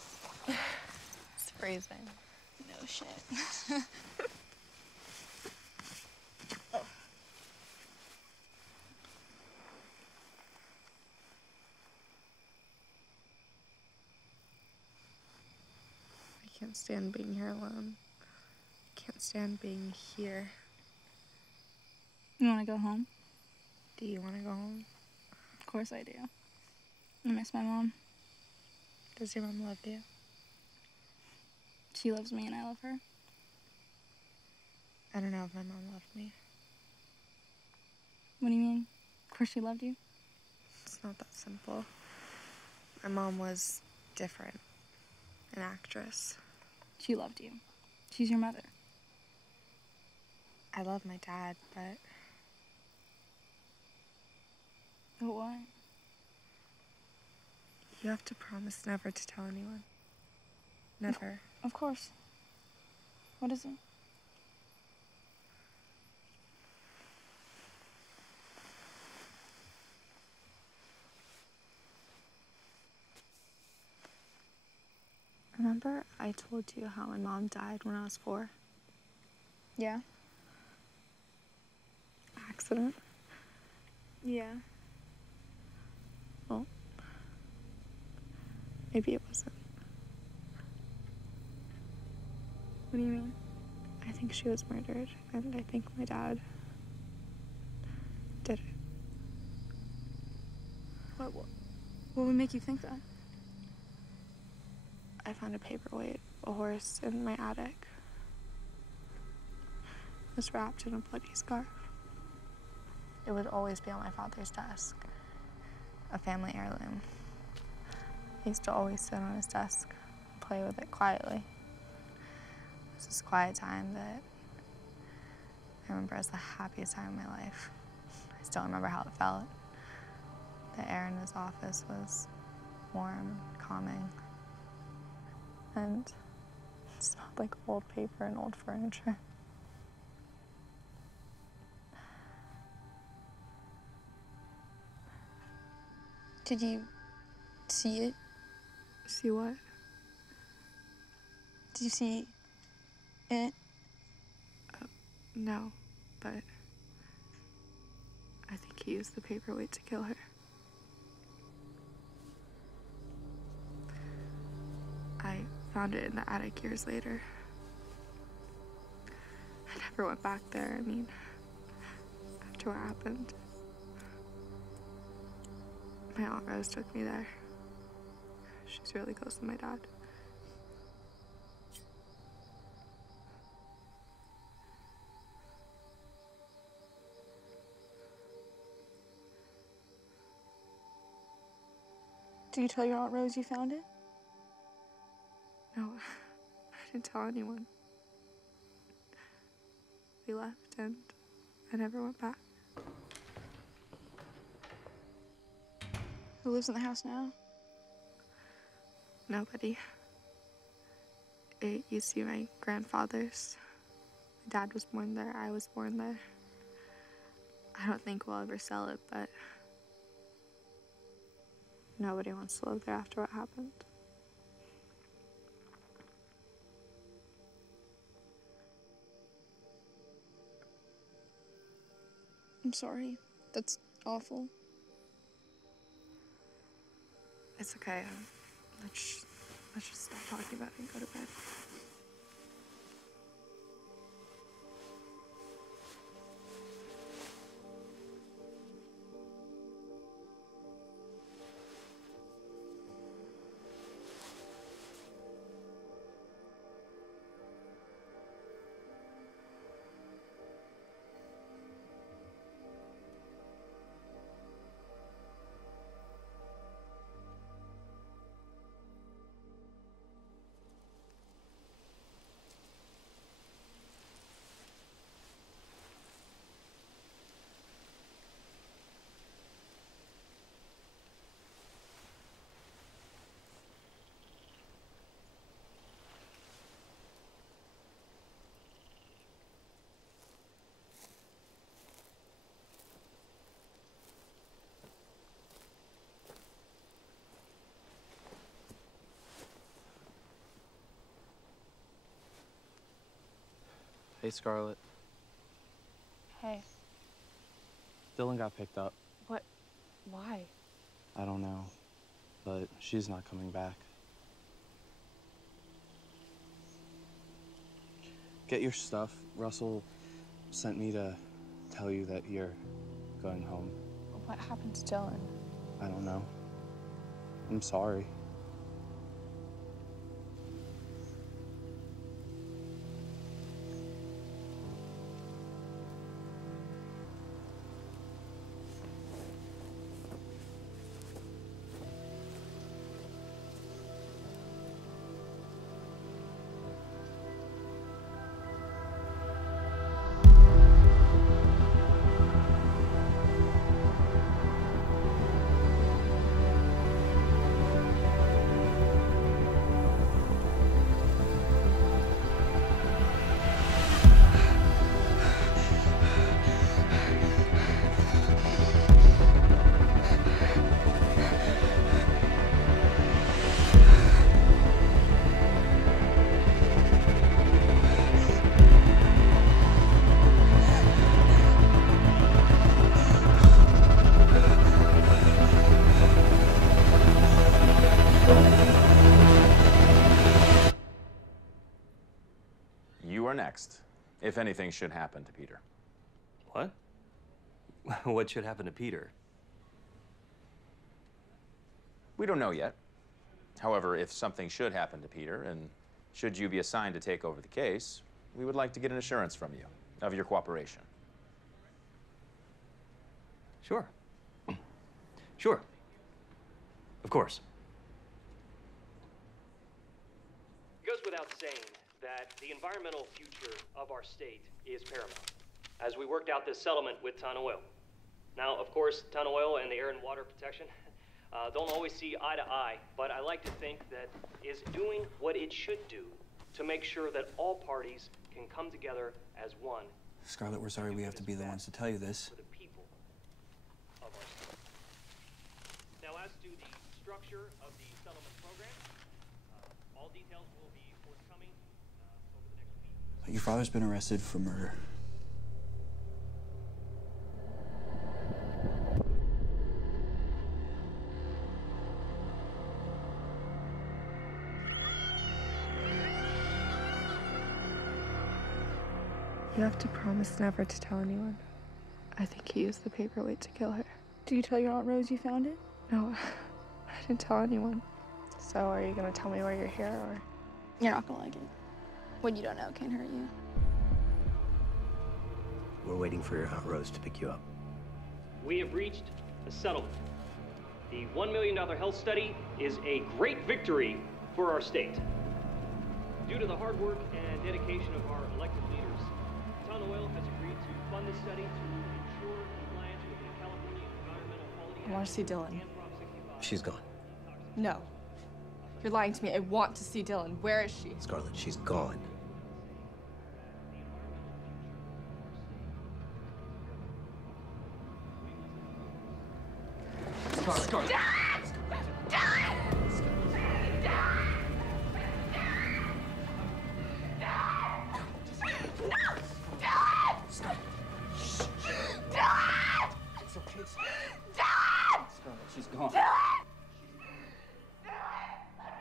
It's freezing. No shit. I can't stand being here alone. I can't stand being here. You want to go home? Do you want to go home? Of course I do. I miss my mom. Does your mom love you? She loves me and I love her. I don't know if my mom loved me. What do you mean? Of course she loved you. It's not that simple. My mom was different. An actress. She loved you. She's your mother. I love my dad, but... But what? You have to promise never to tell anyone. Never. Of course. What is it? Remember I told you how my mom died when I was 4? Yeah. Accident? Yeah. Well, maybe it wasn't. What do you mean? I think she was murdered, and I think my dad did it. What would make you think that? I found a paperweight, a horse, in my attic. It was wrapped in a bloody scarf. It would always be on my father's desk. A family heirloom. He used to always sit on his desk and play with it quietly. It was this quiet time that I remember as the happiest time of my life. I still remember how it felt. The air in his office was warm and calming. And it smelled like old paper and old furniture. Did you see it? See what? Did you see it? No, but I think he used the paperweight to kill her. I found it in the attic years later. I never went back there, I mean, after what happened. My Aunt Rose took me there. She's really close to my dad. Did you tell your Aunt Rose you found it? No, I didn't tell anyone. We left and I never went back. Who lives in the house now? Nobody. It used to be my grandfather's. My dad was born there, I was born there. I don't think we'll ever sell it, but nobody wants to live there after what happened. I'm sorry. That's awful. It's okay. Let's just stop talking about it and go to bed. Hey, Scarlett. Hey. Dylan got picked up. What? Why? I don't know, but she's not coming back. Get your stuff. Russell sent me to tell you that you're going home. What happened to Dylan? I don't know. I'm sorry. You are next, if anything should happen to Peter. What? What should happen to Peter? We don't know yet. However, if something should happen to Peter, and should you be assigned to take over the case, we would like to get an assurance from you of your cooperation. Sure. Sure. Of course. It goes without saying that the environmental future of our state is paramount as we worked out this settlement with Ton Oil. Now, of course, Ton Oil and the Air and Water Protection don't always see eye to eye, but I like to think that is doing what it should do to make sure that all parties can come together as one. Scarlett, we're sorry we have to be the ones to tell you this. For the people of our state. Now, as to the structure of the settlement program, all details will be forthcoming over the next week. Your father's been arrested for murder. You have to promise never to tell anyone. I think he used the paperweight to kill her. Did you tell your Aunt Rose you found it? No, I didn't tell anyone. So are you gonna tell me why you're here, or? You're not gonna like it. What you don't know can't hurt you. We're waiting for your Aunt Rose to pick you up. We have reached a settlement. The $1 million health study is a great victory for our state. Due to the hard work and dedication of our elected leaders, Ton Oil has agreed to fund this study to ensure compliance with the California Environmental Quality Act. I want to see Dylan. She's gone. No. You're lying to me. I want to see Dylan. Where is she? Scarlett, she's gone. Scarlett. She's gone.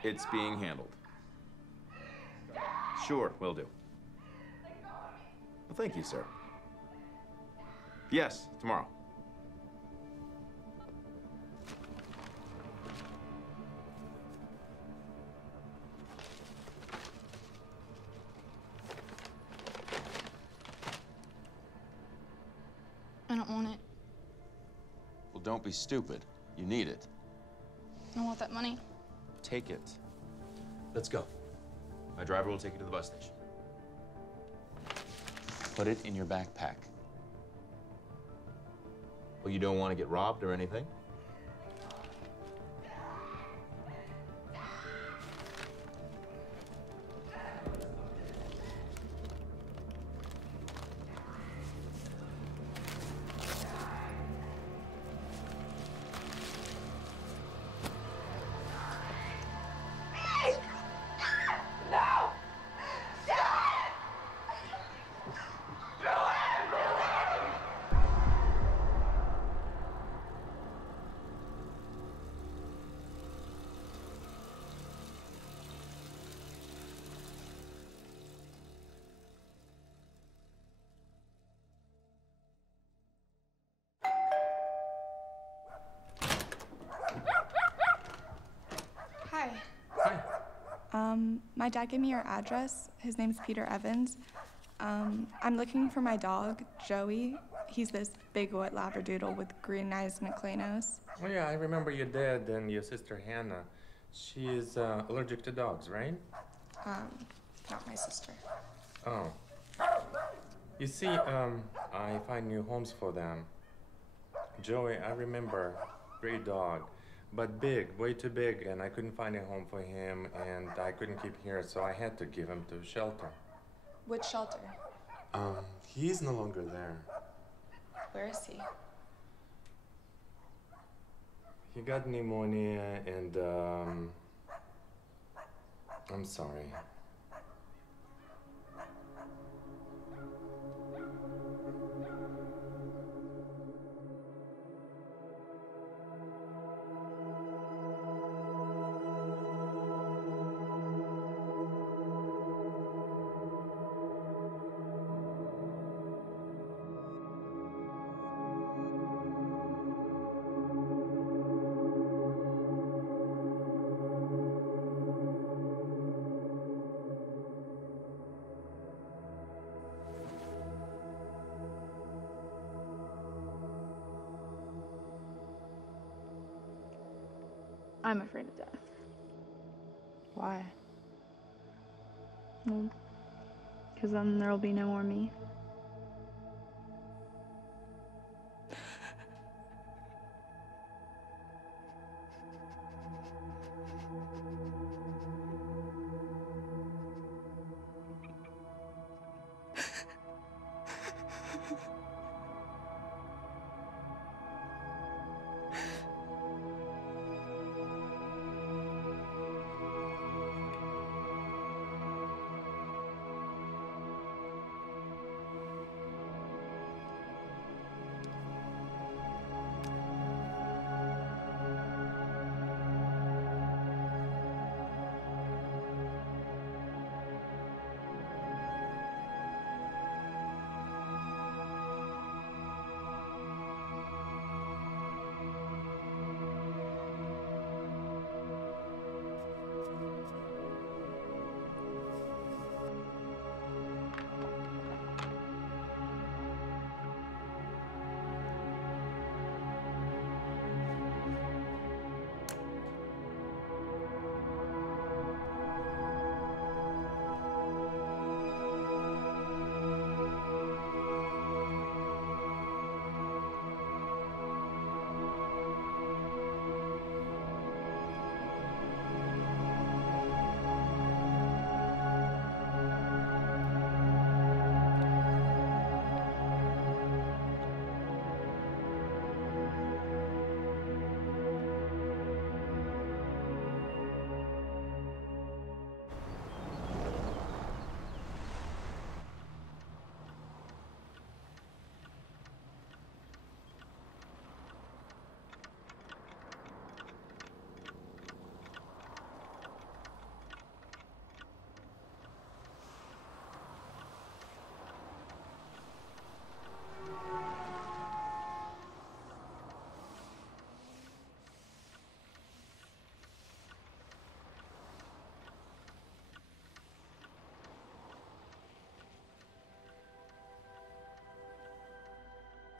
It's being handled. Sure, will do. Well, thank you, sir. Yes, tomorrow. I don't want it. Well, don't be stupid. You need it. I want that money. Take it. Let's go. My driver will take you to the bus station. Put it in your backpack. Well, you don't want to get robbed or anything? My dad gave me your address. His name's Peter Evans. I'm looking for my dog, Joey. He's this big white Labradoodle with green eyes and a clay nose. Oh yeah, I remember your dad and your sister Hannah. She is allergic to dogs, right? Not my sister. Oh. You see, I find new homes for them. Joey, I remember, great dog, but big, way too big, and I couldn't find a home for him, and I couldn't keep here, so I had to give him to a shelter. Which shelter? He's no longer there. Where is he? He got pneumonia, and, I'm sorry. I'm afraid of death. Why? Well, because then there'll be no more me.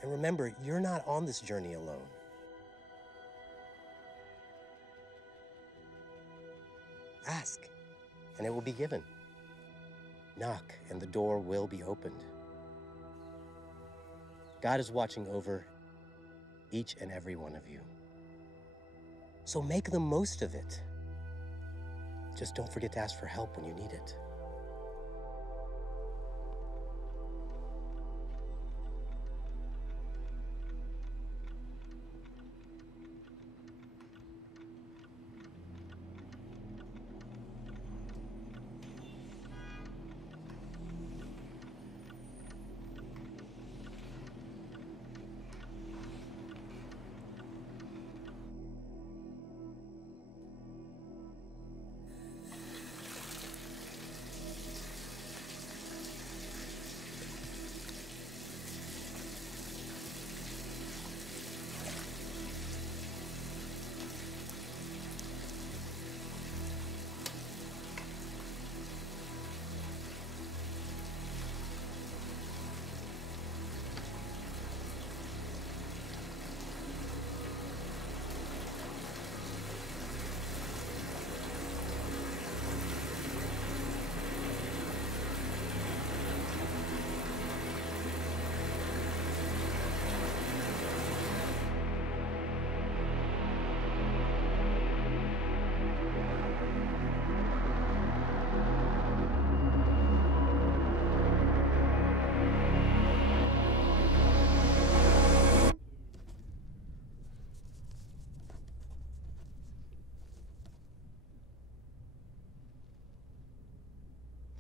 And remember, you're not on this journey alone. Ask, and it will be given. Knock, and the door will be opened. God is watching over each and every one of you. So make the most of it. Just don't forget to ask for help when you need it.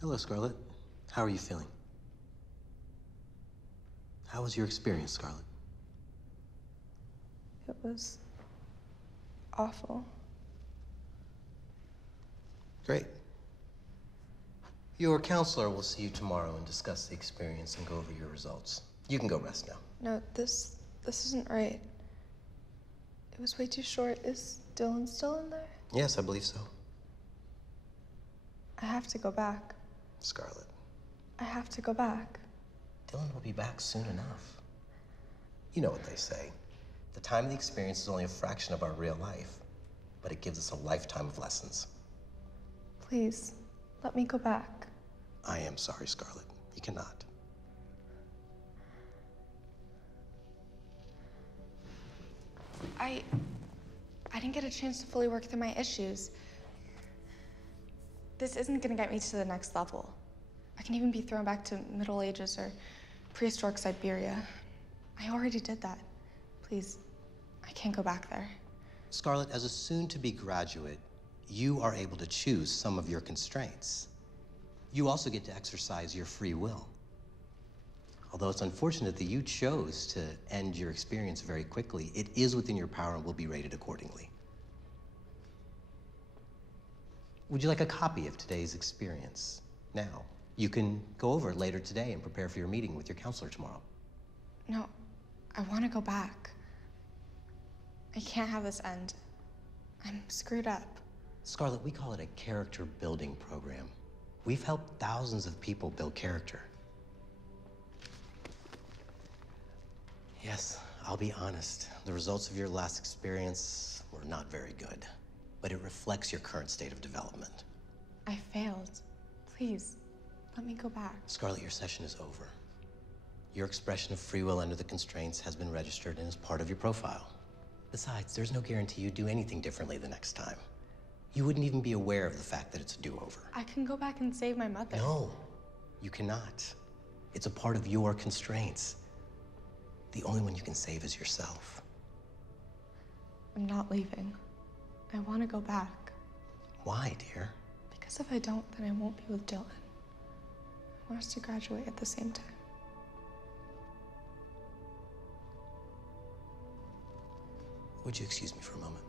Hello, Scarlett. How are you feeling? How was your experience, Scarlett? It was awful. Great. Your counselor will see you tomorrow and discuss the experience and go over your results. You can go rest now. No, this isn't right. It was way too short. Is Dylan still in there? Yes, I believe so. I have to go back. Scarlett, I have to go back. Dylan will be back soon enough. You know what they say. The time of the experience is only a fraction of our real life, but it gives us a lifetime of lessons. Please, let me go back. I am sorry, Scarlett. You cannot. I didn't get a chance to fully work through my issues. This isn't gonna get me to the next level. I can even be thrown back to Middle Ages or prehistoric Siberia. I already did that. Please, I can't go back there. Scarlett, as a soon-to-be graduate, you are able to choose some of your constraints. You also get to exercise your free will. Although it's unfortunate that you chose to end your experience very quickly, it is within your power and will be rated accordingly. Would you like a copy of today's experience now? You can go over it later today and prepare for your meeting with your counselor tomorrow. No, I want to go back. I can't have this end. I'm screwed up. Scarlett, we call it a character building program. We've helped thousands of people build character. Yes, I'll be honest. The results of your last experience were not very good, but it reflects your current state of development. I failed. Please, let me go back. Scarlett, your session is over. Your expression of free will under the constraints has been registered and is part of your profile. Besides, there's no guarantee you'd do anything differently the next time. You wouldn't even be aware of the fact that it's a do-over. I can go back and save my mother. No, you cannot. It's a part of your constraints. The only one you can save is yourself. I'm not leaving. I want to go back. Why, dear? Because if I don't, then I won't be with Dylan. I want us to graduate at the same time. Would you excuse me for a moment?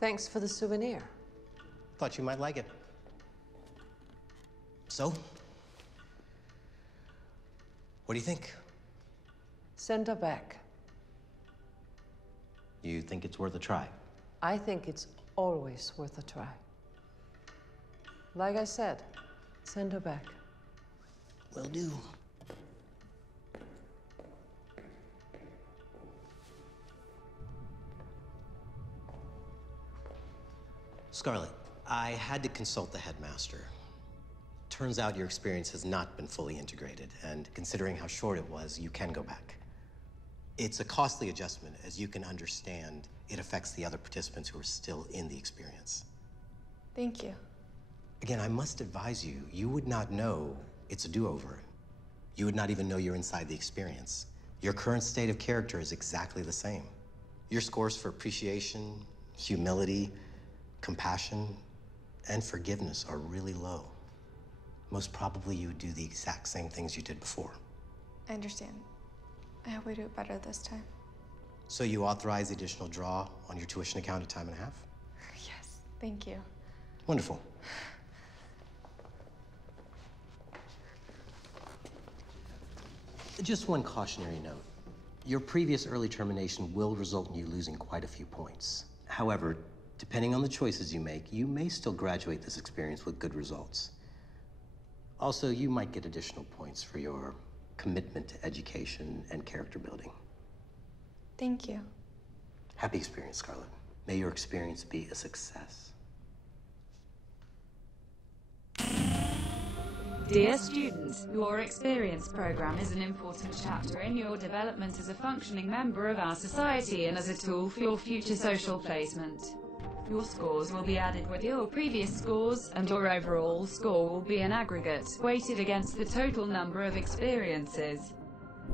Thanks for the souvenir. Thought you might like it. So? What do you think? Send her back. You think it's worth a try? I think it's always worth a try. Like I said, send her back. Will do. Scarlett, I had to consult the headmaster. Turns out your experience has not been fully integrated, and considering how short it was, you can go back. It's a costly adjustment. As you can understand, it affects the other participants who are still in the experience. Thank you. Again, I must advise you, you would not know it's a do-over. You would not even know you're inside the experience. Your current state of character is exactly the same. Your scores for appreciation, humility, compassion, and forgiveness are really low. Most probably you would do the exact same things you did before. I understand. I hope I do it better this time. So you authorize the additional draw on your tuition account at time and a half? Yes, thank you. Wonderful. Just one cautionary note. Your previous early termination will result in you losing quite a few points. However, depending on the choices you make, you may still graduate this experience with good results. Also, you might get additional points for your commitment to education and character building. Thank you. Happy experience, Scarlett. May your experience be a success. Dear students, your experience program is an important chapter in your development as a functioning member of our society and as a tool for your future social placement. Your scores will be added with your previous scores, and your overall score will be an aggregate, weighted against the total number of experiences.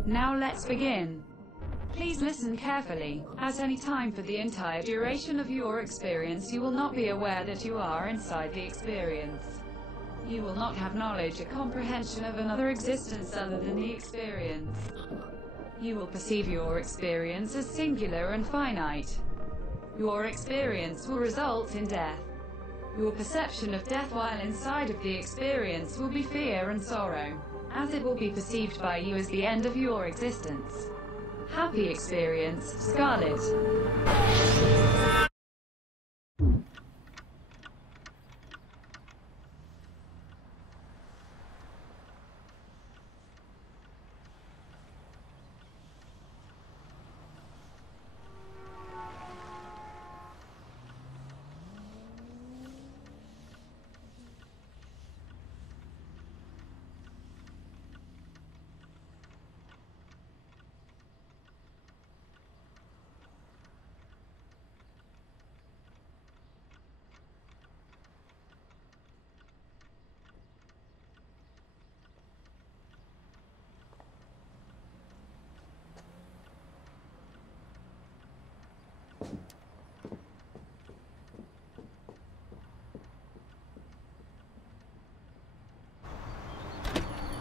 Now let's begin. Please listen carefully. At any time for the entire duration of your experience, you will not be aware that you are inside the experience. You will not have knowledge or comprehension of another existence other than the experience. You will perceive your experience as singular and finite. Your experience will result in death. Your perception of death while inside of the experience will be fear and sorrow, as it will be perceived by you as the end of your existence. Happy experience, Scarlet.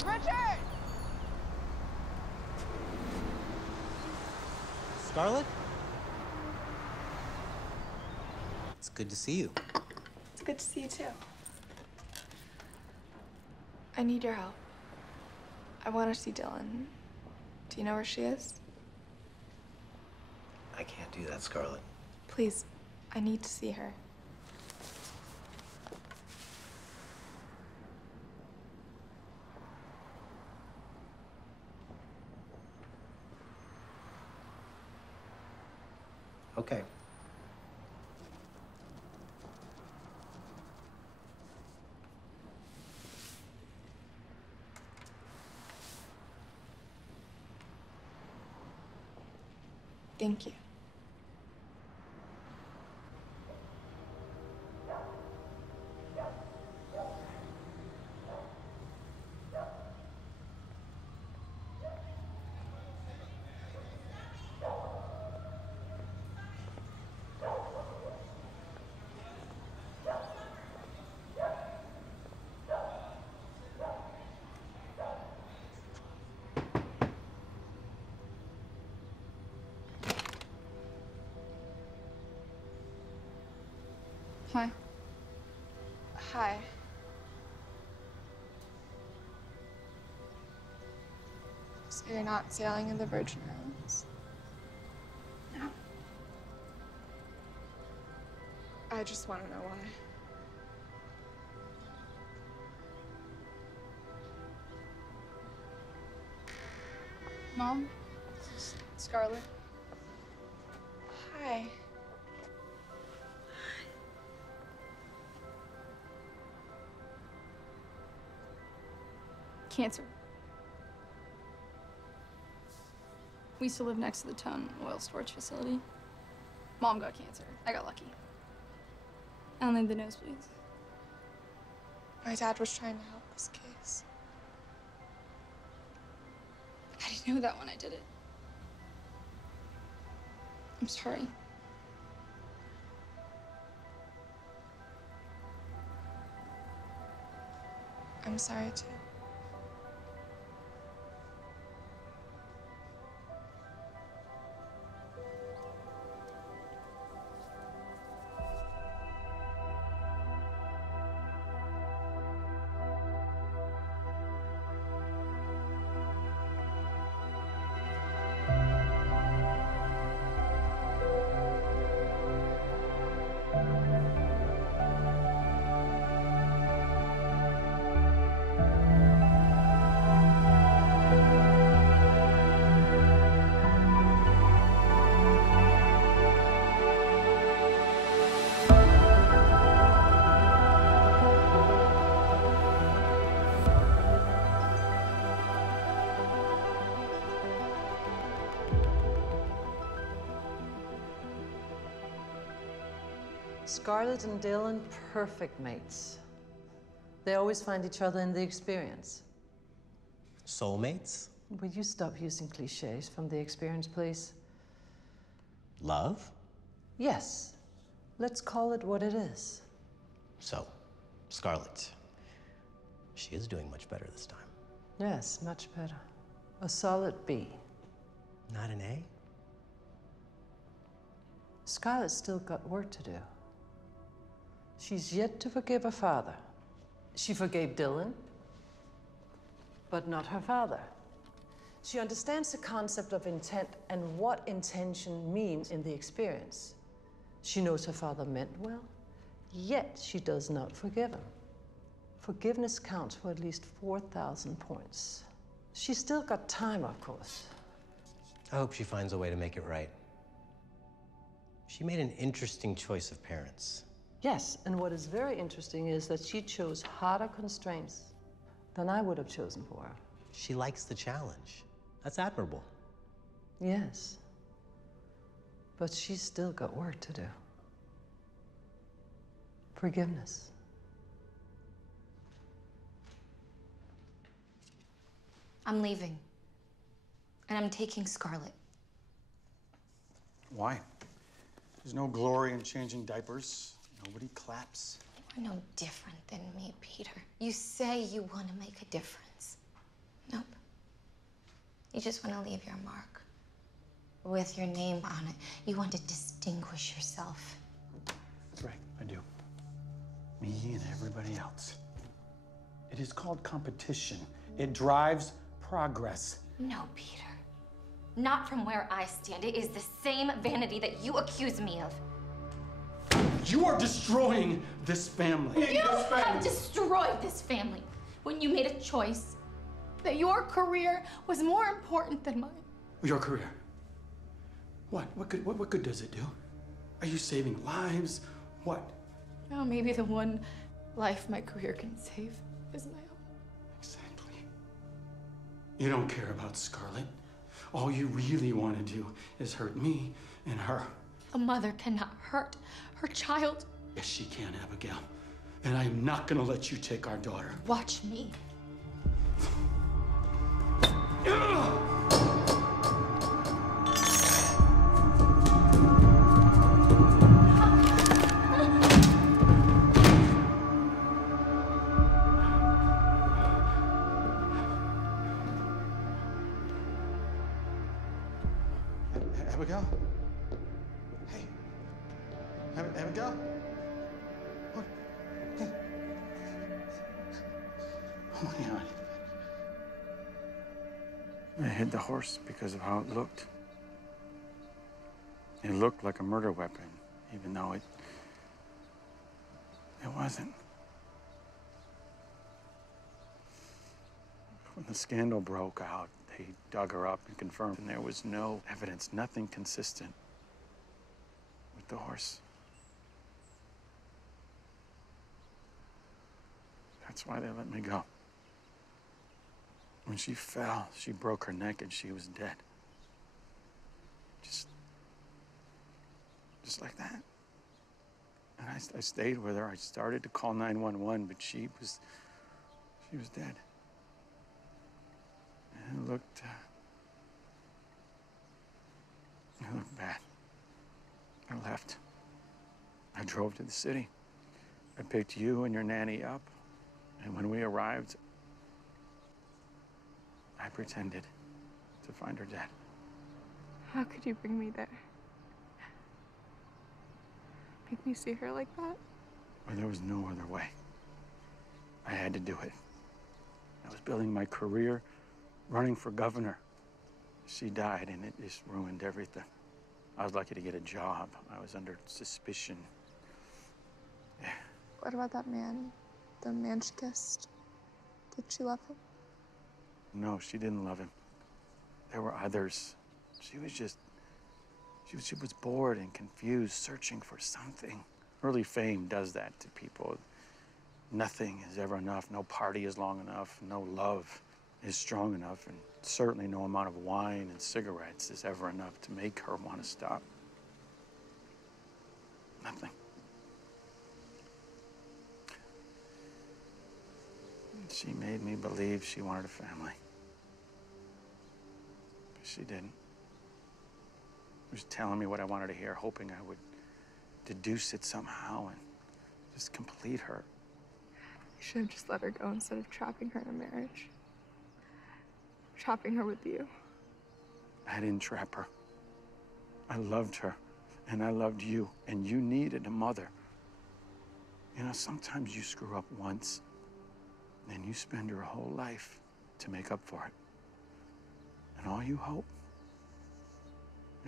Richard! Scarlet? It's good to see you. It's good to see you too. I need your help. I want to see Dylan. Do you know where she is? I can't do that, Scarlet. Please, I need to see her. Okay. Thank you. Hi. Hi. So you're not sailing in the Virgin Islands? No. I just want to know why. Mom? This is Scarlet. Hi. Cancer. We used to live next to the Tone oil storage facility. Mom got cancer. I got lucky. I don't need the nosebleeds. My dad was trying to help this case. I didn't know that when I did it. I'm sorry. I'm sorry too. Scarlett and Dylan, perfect mates. They always find each other in the experience. Soulmates? Will you stop using cliches from the experience, please? Love? Yes. Let's call it what it is. So, Scarlett. She is doing much better this time. Yes, much better. A solid B. Not an A? Scarlett's still got work to do. She's yet to forgive her father. She forgave Dylan, but not her father. She understands the concept of intent and what intention means in the experience. She knows her father meant well, yet she does not forgive him. Forgiveness counts for at least 4,000 points. She's still got time, of course. I hope she finds a way to make it right. She made an interesting choice of parents. Yes, and what is very interesting is that she chose harder constraints than I would have chosen for her. She likes the challenge. That's admirable. Yes. But she's still got work to do. Forgiveness. I'm leaving. And I'm taking Scarlett. Why? There's no glory in changing diapers. Nobody claps. You're no different than me, Peter. You say you want to make a difference. Nope. You just want to leave your mark. With your name on it. You want to distinguish yourself. That's right, I do. Me and everybody else. It is called competition. It drives progress. No, Peter. Not from where I stand. It is the same vanity that you accuse me of. You are destroying this family. You have destroyed this family when you made a choice that your career was more important than mine. Your career? What? What good does it do? Are you saving lives? What? Oh, maybe the one life my career can save is my own. Exactly. You don't care about Scarlett. All you really want to do is hurt me and her. A mother cannot hurt her child. Yes, she can, Abigail. And I am not going to let you take our daughter. Watch me. Abigail? Hey. Abigail? What? Hey. Oh my God. I hid the horse because of how it looked. It looked like a murder weapon, even though it wasn't. When the scandal broke out, they dug her up and confirmed, and there was no evidence, nothing consistent with the horse. That's why they let me go. When she fell, she broke her neck and she was dead. Just like that. And I stayed with her. I started to call 911, but she was dead. And it looked bad. I left. I drove to the city. I picked you and your nanny up, and when we arrived, I pretended to find her dead. How could you bring me there? Make me see her like that? Well, there was no other way. I had to do it. I was building my career, running for governor. She died, and it just ruined everything. I was lucky to get a job. I was under suspicion. Yeah. What about that man? The man she kissed? Did she love him? No, she didn't love him. There were others. She was bored and confused, searching for something. Early fame does that to people. Nothing is ever enough. No party is long enough. No love is strong enough. And certainly no amount of wine and cigarettes is ever enough to make her want to stop. Nothing. She made me believe she wanted a family. But she didn't. She was telling me what I wanted to hear, hoping I would deduce it somehow and just complete her. You should have just let her go instead of trapping her in a marriage. Trapping her with you. I didn't trap her. I loved her, and I loved you, and you needed a mother. You know, sometimes you screw up once, and you spend your whole life to make up for it. And all you hope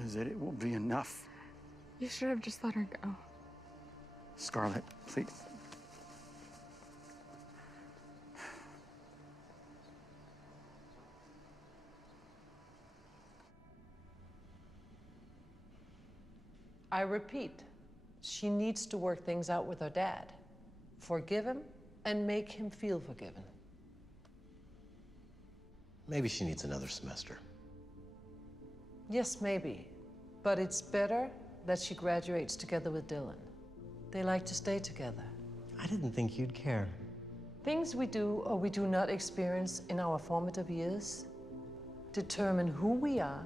is that it will be enough. You should have just let her go. Scarlett, please. I repeat, she needs to work things out with her dad. Forgive him and make him feel forgiven. Maybe she needs another semester. Yes, maybe. But it's better that she graduates together with Dylan. They like to stay together. I didn't think you'd care. Things we do or we do not experience in our formative years determine who we are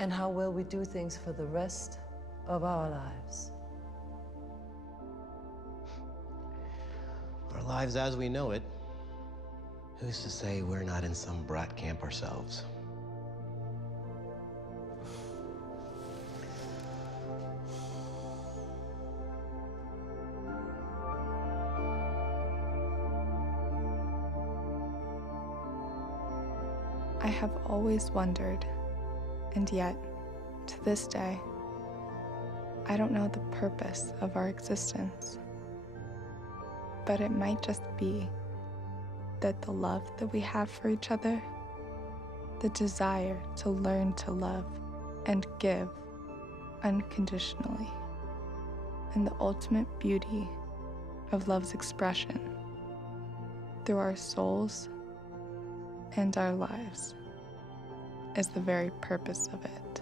and how well we do things for the rest of our lives. Our lives as we know it. Who's to say we're not in some brat camp ourselves? I have always wondered, and yet, to this day, I don't know the purpose of our existence. But it might just be that the love that we have for each other, the desire to learn to love and give unconditionally, and the ultimate beauty of love's expression through our souls and our lives is the very purpose of it.